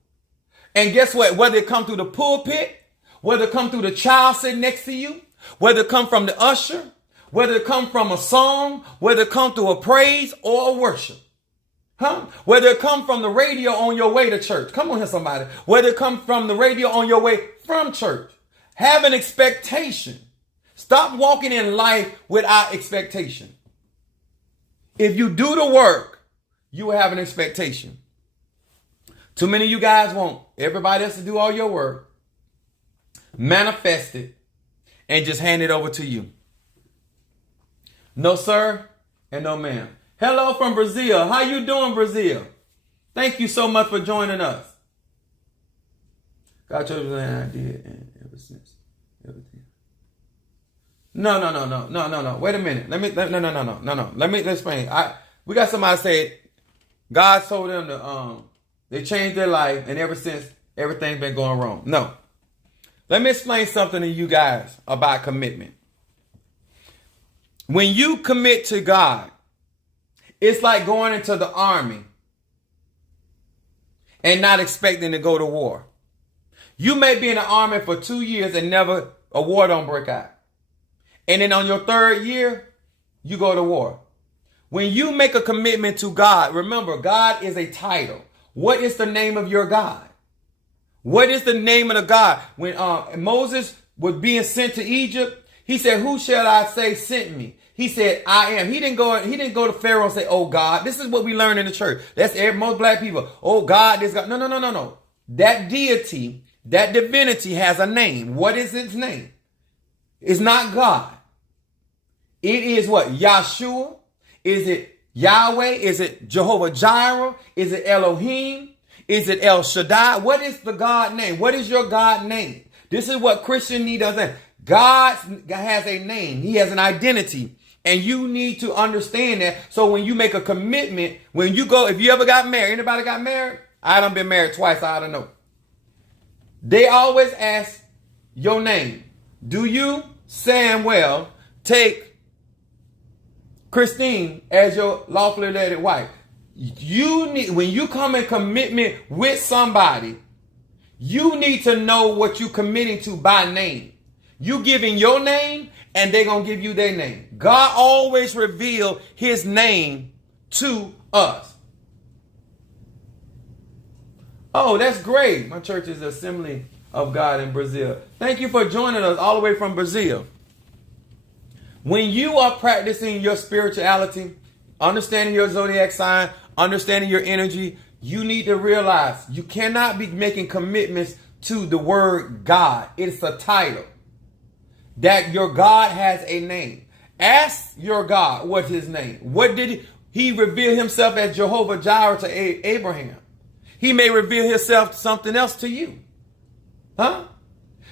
And guess what? Whether it come through the pulpit, whether it come through the child sitting next to you, whether it come from the usher, whether it come from a song, whether it come through a praise or a worship. Whether it come from the radio on your way to church. Come on here, somebody. Whether it come from the radio on your way from church. Have an expectation. Stop walking in life without expectation. If you do the work, you will have an expectation. Too many of you guys want everybody else to do all your work, manifest it, and just hand it over to you. No, sir, and no, ma'am. Hello from Brazil. How you doing, Brazil? Thank you so much for joining us. God chose me and I did, and ever since, everything. No. Wait a minute. Let me explain. We got somebody say God told them to, they changed their life, and ever since, everything's been going wrong. No. Let me explain something to you guys about commitment. When you commit to God, it's like going into the army and not expecting to go to war. You may be in the army for 2 years and never a war don't break out. And then on your 3rd year, you go to war. When you make a commitment to God, remember, God is a title. What is the name of your God? What is the name of the God? When Moses was being sent to Egypt, he said, "Who shall I say sent me?" He said, "I am." He didn't go to Pharaoh and say, "Oh God." This is what we learn in the church. That's most black people. "Oh God, this God." No. That deity, that divinity has a name. What is its name? It's not God. It is what? Yahshua? Is it Yahweh? Is it Jehovah Jireh? Is it Elohim? Is it El Shaddai? What is the God name? What is your God name? This is what Christians need to understand. God has a name. He has an identity. And you need to understand that. So when you make a commitment, when you go, if you ever got married, anybody got married? I done been married twice. I don't know. They always ask your name. Do you, Samuel, take Christine as your lawfully wedded wife? You need, when you come in commitment with somebody, you need to know what you're committing to by name. You giving your name, and they're going to give you their name. God always revealed his name to us. Oh, that's great. My church is the Assembly of God in Brazil. Thank you for joining us all the way from Brazil. When you are practicing your spirituality, understanding your zodiac sign, understanding your energy, you need to realize you cannot be making commitments to the word God. It's a title. That your God has a name. Ask your God what's his name. What did he reveal himself as Jehovah Jireh to Abraham? He may reveal himself something else to you. Huh?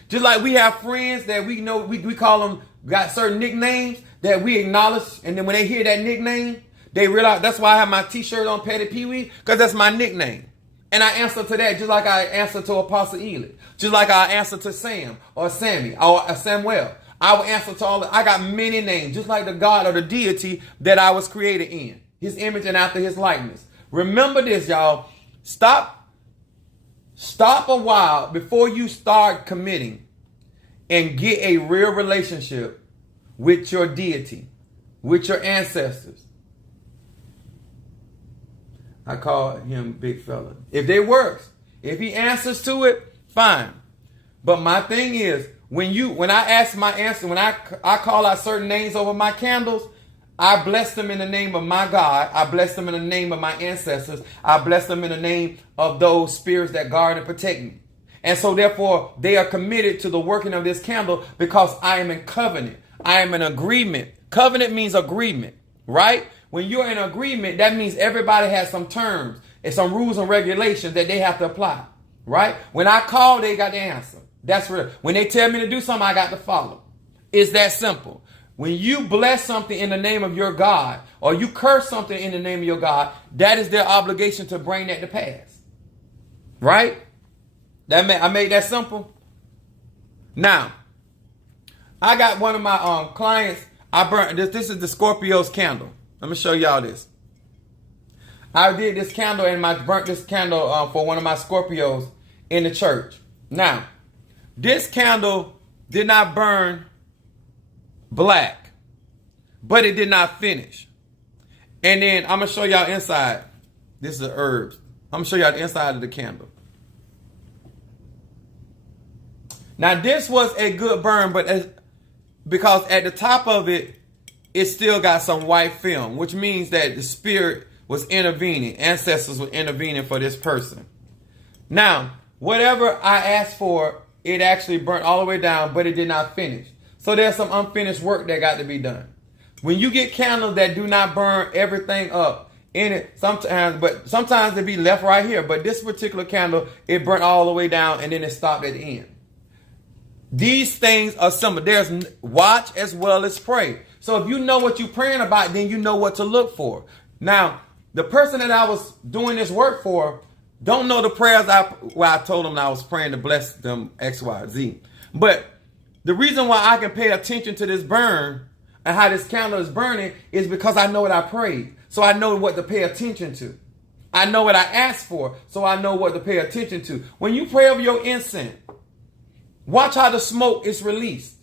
Just like we have friends that we know, we call them, got certain nicknames that we acknowledge. And then when they hear that nickname, they realize, that's why I have my t-shirt on, Petty Pee-wee, because that's my nickname. And I answer to that just like I answer to Apostle Ely. Just like I answer to Sam or Sammy or Samuel. I will answer to all. I got many names, just like the God or the deity that I was created in. His image and after his likeness. Remember this, y'all. Stop a while before you start committing and get a real relationship with your deity, with your ancestors. I call him big fella. If it works, if he answers to it, fine. But my thing is, when I ask my answer, when I call out certain names over my candles, I bless them in the name of my God. I bless them in the name of my ancestors. I bless them in the name of those spirits that guard and protect me. And so therefore, they are committed to the working of this candle because I am in covenant. I am in agreement. Covenant means agreement, right? When you're in agreement, that means everybody has some terms and some rules and regulations that they have to apply, right? When I call, they got the answer. That's real. When they tell me to do something, I got to follow. It's that simple. When you bless something in the name of your God, or you curse something in the name of your God, that is their obligation to bring that to pass. Right? I made that simple. Now, I got one of my clients. I burnt this. This is the Scorpio's candle. Let me show y'all this. I did this candle and I burnt this candle for one of my Scorpios in the church. Now, this candle did not burn black, but it did not finish. And then I'm going to show y'all inside. This is herbs. I'm going to show y'all the inside of the candle. Now, this was a good burn, but because at the top of it, it still got some white film, which means that the spirit was intervening. Ancestors were intervening for this person. Now, whatever I asked for, it actually burnt all the way down, but it did not finish. So there's some unfinished work that got to be done. When you get candles that do not burn everything up in it, sometimes they be left right here. But this particular candle, it burnt all the way down and then it stopped at the end. These things are simple. There's watch as well as pray. So if you know what you're praying about, then you know what to look for. Now, The person that I was doing this work for don't know the prayers I told them I was praying to bless them X, Y, Z. But the reason why I can pay attention to this burn and how this candle is burning is because I know what I prayed. So I know what to pay attention to. I know what I asked for, so I know what to pay attention to. When you pray over your incense, watch how the smoke is released.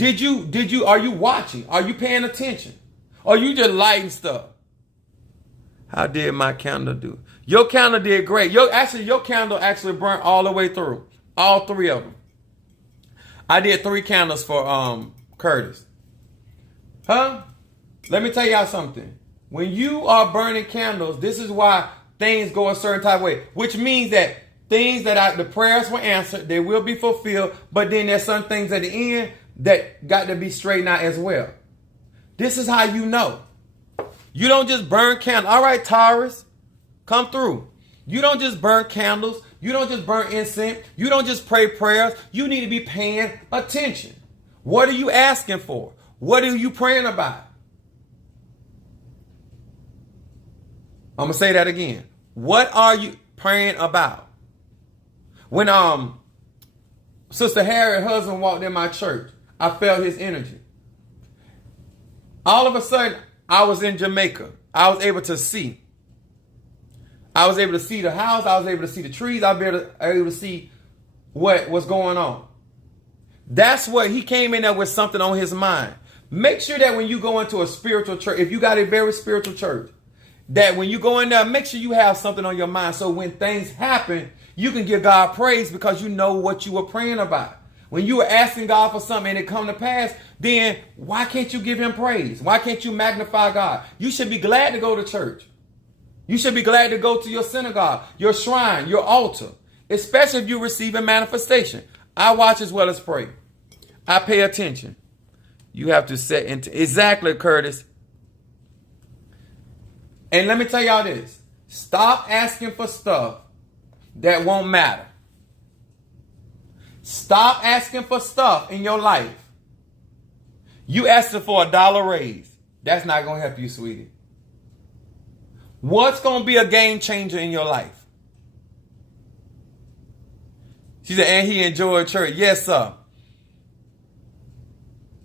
Are you watching? Are you paying attention? Or you just lighting stuff? How did my candle do? Your candle did great. Your candle actually burnt all the way through. All three of them. I did 3 candles for Curtis. Huh? Let me tell y'all something. When you are burning candles, this is why things go a certain type of way. Which means that things the prayers were answered, they will be fulfilled. But then there's some things at the end that got to be straightened out as well. This is how you know. You don't just burn candles. All right, Taurus, come through. You don't just burn candles. You don't just burn incense. You don't just pray prayers. You need to be paying attention. What are you asking for? What are you praying about? I'm going to say that again. What are you praying about? When Sister Harriet's husband walked in my church, I felt his energy. All of a sudden, I was in Jamaica. I was able to see. I was able to see the house. I was able to see the trees. I was able to see what was going on. That's what he came in there with, something on his mind. Make sure that when you go into a spiritual church, if you got a very spiritual church, that when you go in there, make sure you have something on your mind. So when things happen, you can give God praise because you know what you were praying about. When you were asking God for something and it come to pass, then why can't you give him praise? Why can't you magnify God? You should be glad to go to church. You should be glad to go to your synagogue, your shrine, your altar, especially if you receive a manifestation. I watch as well as pray. I pay attention. You have to set into exactly, Curtis. And let me tell y'all this. Stop asking for stuff that won't matter. Stop asking for stuff in your life. You asking for $1 raise. That's not going to help you, sweetie. What's going to be a game changer in your life? She said, and he enjoyed church. Yes, sir.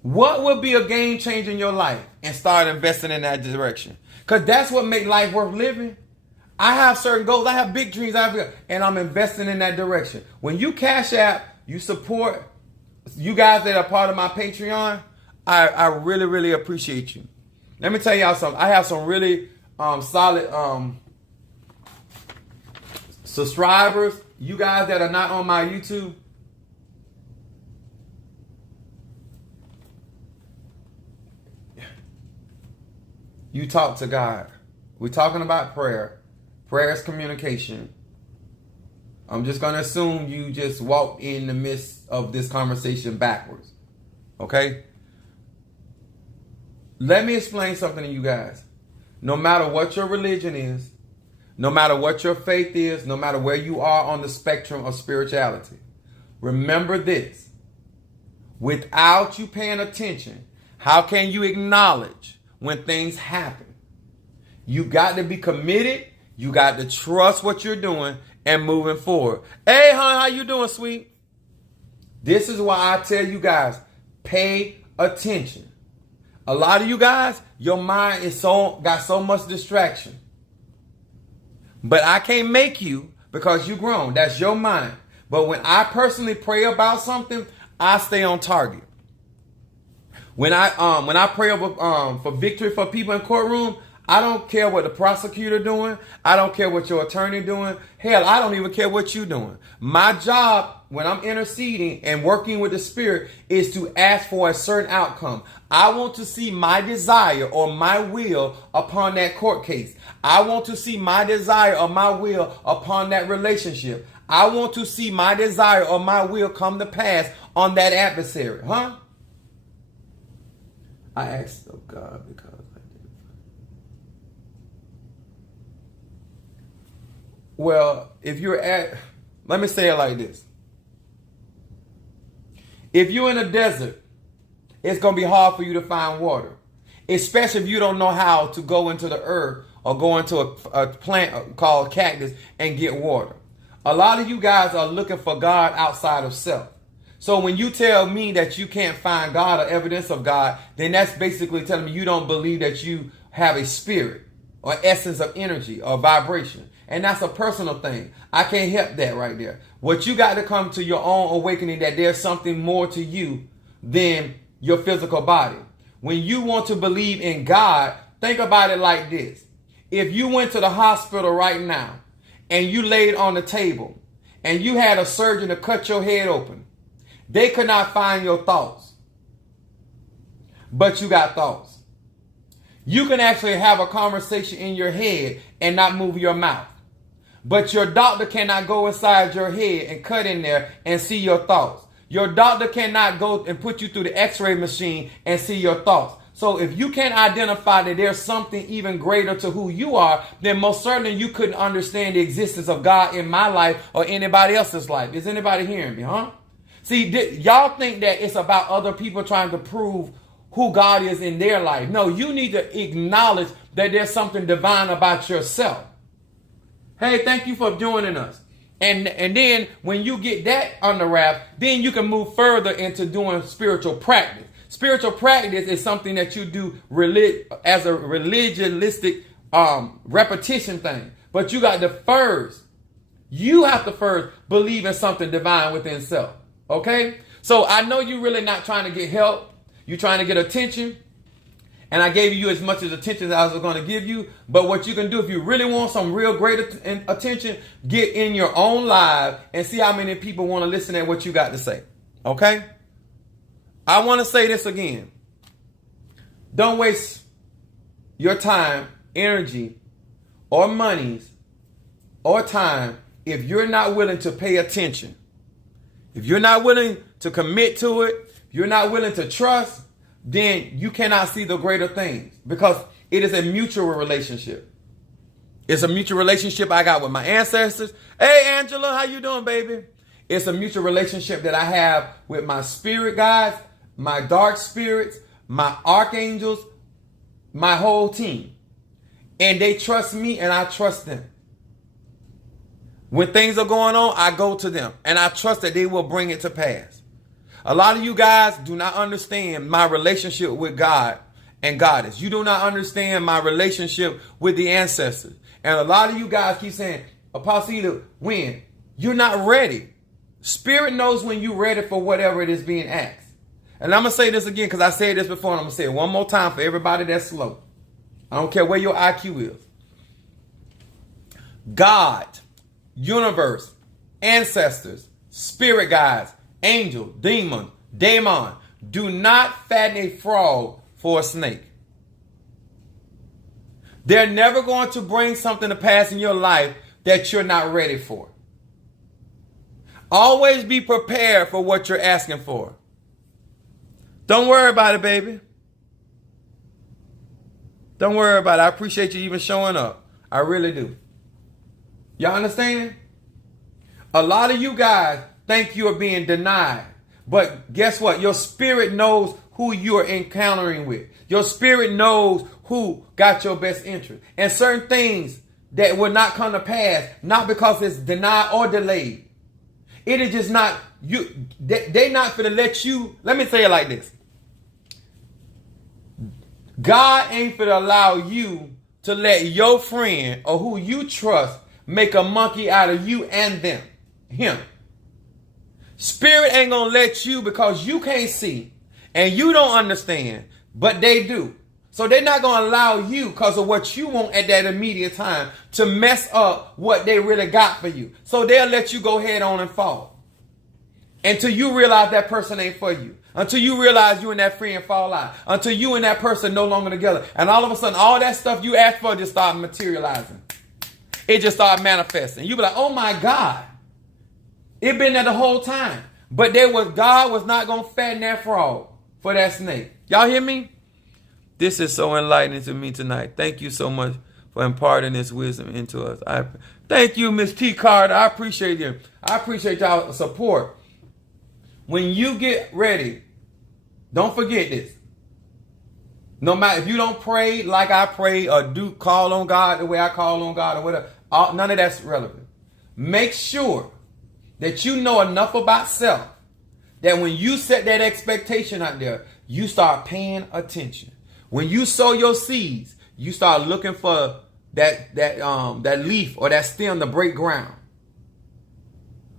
What will be a game changer in your life? And start investing in that direction. Because that's what makes life worth living. I have certain goals. I have big dreams. And I'm investing in that direction. When you cash out, you support you guys that are part of my Patreon, I really, really appreciate you. Let me tell y'all something. I have some really solid subscribers. You guys that are not on my YouTube. You talk to God. We're talking about prayer. Prayer is communication. I'm just going to assume you just walked in the midst of this conversation backwards. Okay? Let me explain something to you guys. No matter what your religion is, no matter what your faith is, no matter where you are on the spectrum of spirituality, remember this. Without you paying attention, how can you acknowledge when things happen? You got to be committed. You got to trust what you're doing and moving forward. Hey, hon, how you doing, sweet? This is why I tell you guys, pay attention. A lot of you guys, your mind is got so much distraction. But I can't make you because you're grown. That's your mind. But when I personally pray about something, I stay on target. When I pray for victory for people in courtroom, I don't care what the prosecutor doing. I don't care what your attorney doing. Hell, I don't even care what you doing. My job when I'm interceding and working with the Spirit is to ask for a certain outcome. I want to see my desire or my will upon that court case. I want to see my desire or my will upon that relationship. I want to see my desire or my will come to pass on that adversary. Huh? I asked of God because I did. Well, let me say it like this. If you're in a desert, it's going to be hard for you to find water, especially if you don't know how to go into the earth or go into a plant called cactus and get water. A lot of you guys are looking for God outside of self. So when you tell me that you can't find God or evidence of God, then that's basically telling me you don't believe that you have a spirit or essence of energy or vibration. And that's a personal thing. I can't help that right there. What you got to come to your own awakening, that there's something more to you than your physical body. When you want to believe in God, think about it like this. If you went to the hospital right now and you laid on the table and you had a surgeon to cut your head open, they could not find your thoughts, but you got thoughts. You can actually have a conversation in your head and not move your mouth. But your doctor cannot go inside your head and cut in there and see your thoughts. Your doctor cannot go and put you through the x-ray machine and see your thoughts. So if you can't identify that there's something even greater to who you are, then most certainly you couldn't understand the existence of God in my life or anybody else's life. Is anybody hearing me, huh? See, y'all think that it's about other people trying to prove who God is in their life. No, you need to acknowledge that there's something divine about yourself. Hey, thank you for joining us. And then when you get that under wraps, then you can move further into doing spiritual practice. Spiritual practice is something that you do as a religionistic repetition thing. But you have to first believe in something divine within self. Okay? So I know you're really not trying to get help. You're trying to get attention. And I gave you as much as attention as I was going to give you. But what you can do if you really want some real great attention, get in your own live and see how many people want to listen to what you got to say. Okay? I want to say this again. Don't waste your time, energy, or monies, or time if you're not willing to pay attention. If you're not willing to commit to it, if you're not willing to trust, then you cannot see the greater things, because it is a mutual relationship. It's a mutual relationship I got with my ancestors. Hey, Angela, how you doing, baby? It's a mutual relationship that I have with my spirit guides, my dark spirits, my archangels, my whole team. And they trust me and I trust them. When things are going on, I go to them and I trust that they will bring it to pass. A lot of you guys do not understand my relationship with God and Goddess. You do not understand my relationship with the ancestors. And a lot of you guys keep saying, Apostle Eda, when? You're not ready. Spirit knows when you're ready for whatever it is being asked. And I'm going to say this again because I said this before and I'm going to say it one more time for everybody that's slow. I don't care where your IQ is. God, universe, ancestors, spirit guides, angel, demon, do not fatten a frog for a snake. They're never going to bring something to pass in your life that you're not ready for. Always be prepared for what you're asking for. Don't worry about it, baby. Don't worry about it. I appreciate you even showing up. I really do. Y'all understand? A lot of you guys think you are being denied. But guess what? Your spirit knows who you are encountering with. Your spirit knows who got your best interest. And certain things that will not come to pass, not because it's denied or delayed. It is just not, they not going to let you, let me say it like this. God ain't going to allow you to let your friend or who you trust make a monkey out of you and him. Spirit ain't going to let you, because you can't see and you don't understand, but they do. So they're not going to allow you, because of what you want at that immediate time, to mess up what they really got for you. So they'll let you go head on and fall until you realize that person ain't for you. Until you realize you and that friend fall out. Until you and that person no longer together. And all of a sudden, all that stuff you asked for just start materializing. It just started manifesting. You be like, oh my God. It been there the whole time. But God was not going to fatten that frog for that snake. Y'all hear me? This is so enlightening to me tonight. Thank you so much for imparting this wisdom into us. Thank you, Miss T. Carter. I appreciate you. I appreciate y'all support. When you get ready, don't forget this. No matter if you don't pray like I pray or do call on God the way I call on God or whatever, none of that's relevant. Make sure that you know enough about self that when you set that expectation out there, you start paying attention. When you sow your seeds, you start looking for that leaf or that stem to break ground.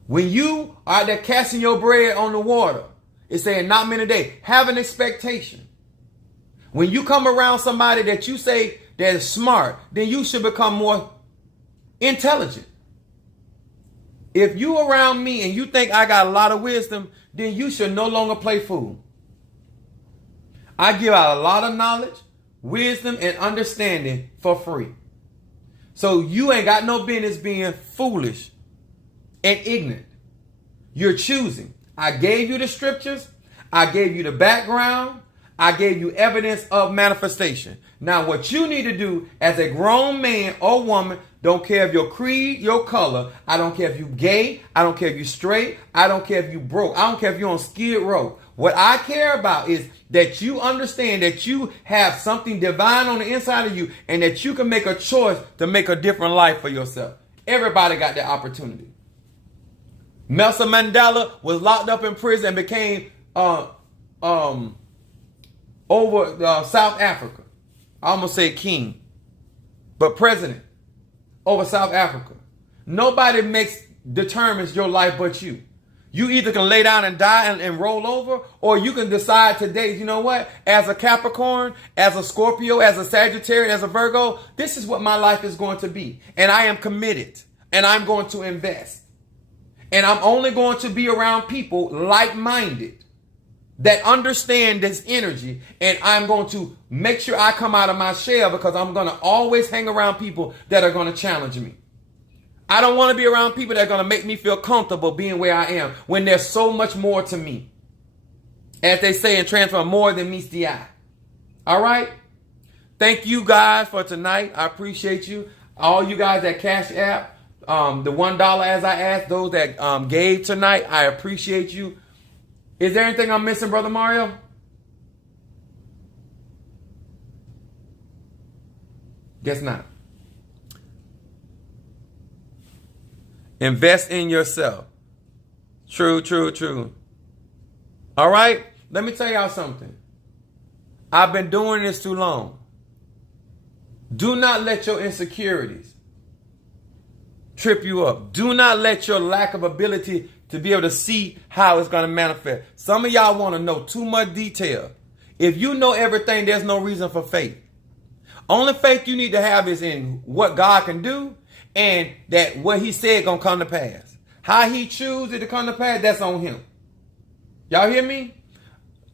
When you are there casting your bread on the water, it's saying not many days. Have an expectation. When you come around somebody that you say that is smart, then you should become more intelligent. If you around me and you think I got a lot of wisdom, then you should no longer play fool. I give out a lot of knowledge, wisdom, and understanding for free. So you ain't got no business being foolish and ignorant. You're choosing. I gave you the scriptures. I gave you the background. I gave you evidence of manifestation. Now what you need to do as a grown man or woman, don't care if your creed, your color, I don't care if you gay, I don't care if you straight, I don't care if you broke, I don't care if you're on Skid Row. What I care about is that you understand that you have something divine on the inside of you and that you can make a choice to make a different life for yourself. Everybody got that opportunity. Nelson Mandela was locked up in prison and became over South Africa. I almost said king, but president over South Africa. Nobody determines your life but you. You either can lay down and die and roll over, or you can decide today, you know what, as a Capricorn, as a Scorpio, as a Sagittarius, as a Virgo, this is what my life is going to be. And I am committed, and I'm going to invest. And I'm only going to be around people like-minded that understand this energy. And I'm going to make sure I come out of my shell because I'm going to always hang around people that are going to challenge me. I don't want to be around people that are going to make me feel comfortable being where I am when there's so much more to me. As they say in transfer, more than meets the eye. All right? Thank you guys for tonight. I appreciate you. All you guys at Cash App. The $1 as I asked, those that gave tonight, I appreciate you. Is there anything I'm missing, Brother Mario? Guess not. Invest in yourself. True, true, true. All right, let me tell y'all something. I've been doing this too long. Do not let your insecurities trip you up. Do not let your lack of ability to be able to see how it's going to manifest. Some of y'all want to know too much detail. If you know everything, there's no reason for faith. Only faith you need to have is in what God can do and that what he said going to come to pass. How he chooses it to come to pass, that's on him. Y'all hear me?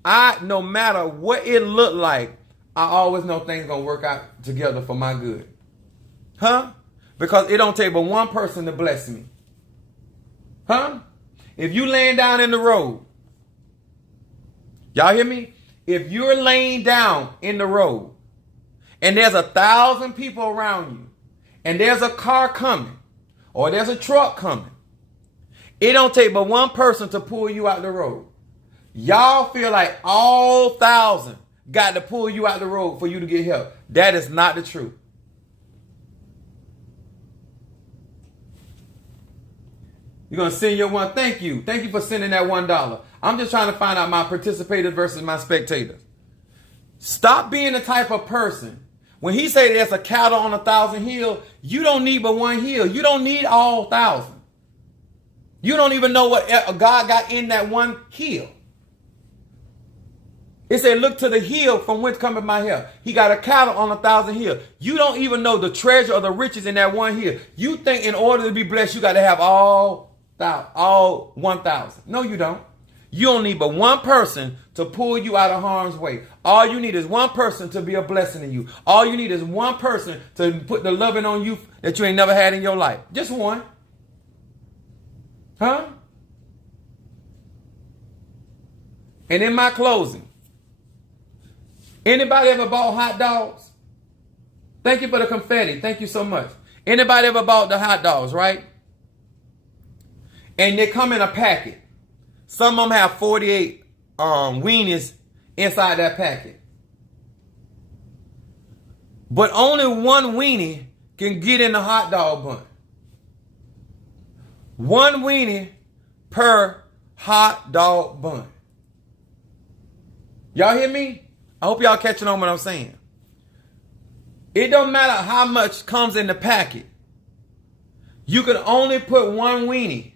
No matter what it look like, I always know things going to work out together for my good. Huh? Because it don't take but one person to bless me. Huh? If you laying down in the road, y'all hear me? If you're laying down in the road and there's 1,000 people around you and there's a car coming or there's a truck coming, it don't take but one person to pull you out the road. Y'all feel like all 1,000 got to pull you out the road for you to get help. That is not the truth. You're going to send your one. Thank you. Thank you for sending that $1. I'm just trying to find out my participators versus my spectators. Stop being the type of person. When he say there's a cattle on 1,000 hills, you don't need but one hill. You don't need all 1,000. You don't even know what God got in that one hill. It said, look to the hill from whence cometh my help. He got a cattle on 1,000 hills. You don't even know the treasure or the riches in that one hill. You think in order to be blessed, you got to have all 1,000. No, you don't. You don't need but one person to pull you out of harm's way. All you need is one person to be a blessing to you. All you need is one person to put the loving on you that you ain't never had in your life. Just one. Huh? And in my closing, anybody ever bought hot dogs? Thank you for the confetti. Thank you so much. Anybody ever bought the hot dogs, right? And they come in a packet. Some of them have 48 weenies inside that packet. But only one weenie can get in the hot dog bun. One weenie per hot dog bun. Y'all hear me? I hope y'all catching on what I'm saying. It don't matter how much comes in the packet. You can only put one weenie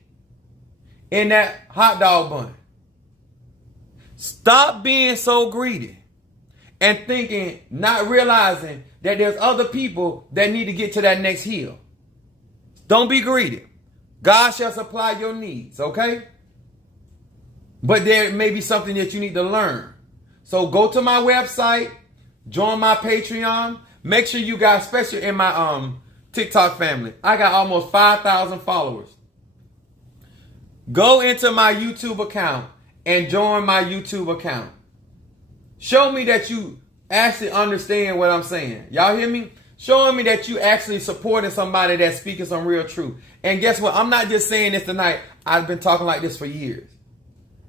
in that hot dog bun. Stop being so greedy and thinking, not realizing that there's other people that need to get to that next hill. Don't be greedy. God shall supply your needs, okay? But there may be something that you need to learn. So go to my website, join my Patreon. Make sure you guys, especially in my TikTok family, I got almost 5,000 followers. Go into my YouTube account and join my YouTube account. Show me that you actually understand what I'm saying. Y'all hear me? Showing me that you actually supporting somebody that's speaking some real truth. And guess what? I'm not just saying this tonight. I've been talking like this for years.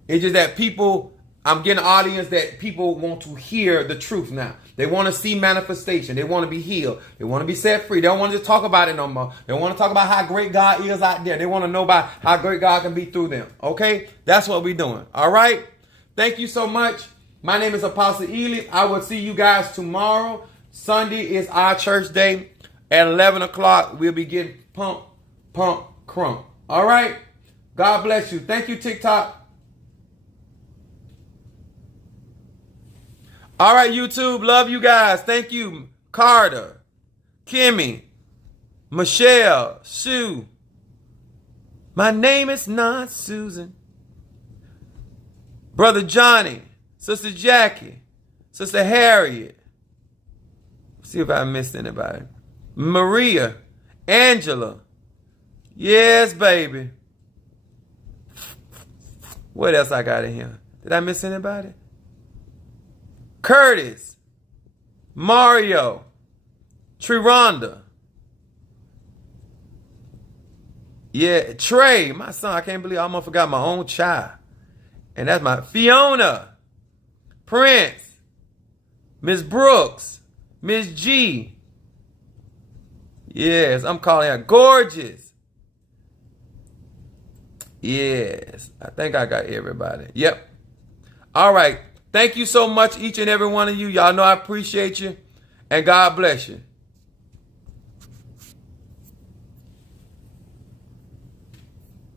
It's just that people, I'm getting an audience that people want to hear the truth now. They want to see manifestation. They want to be healed. They want to be set free. They don't want to just talk about it no more. They want to talk about how great God is out there. They want to know about how great God can be through them. Okay? That's what we're doing. All right? Thank you so much. My name is Apostle Ely. I will see you guys tomorrow. Sunday is our church day. At 11 o'clock, we'll be getting pump, crump. All right? God bless you. Thank you, TikTok. All right, YouTube. Love you guys. Thank you, Carter, Kimmy, Michelle, Sue. My name is not Susan. Brother Johnny, Sister Jackie, Sister Harriet. See if I missed anybody. Maria, Angela. Yes, baby. What else I got in here? Did I miss anybody? Curtis, Mario, Trironda. Yeah, Trey, my son. I can't believe I almost forgot my own child. And that's my Fiona, Prince, Miss Brooks, Miss G. Yes, I'm calling her Gorgeous. Yes, I think I got everybody. Yep. All right. Thank you so much, each and every one of you. Y'all know I appreciate you. And God bless you.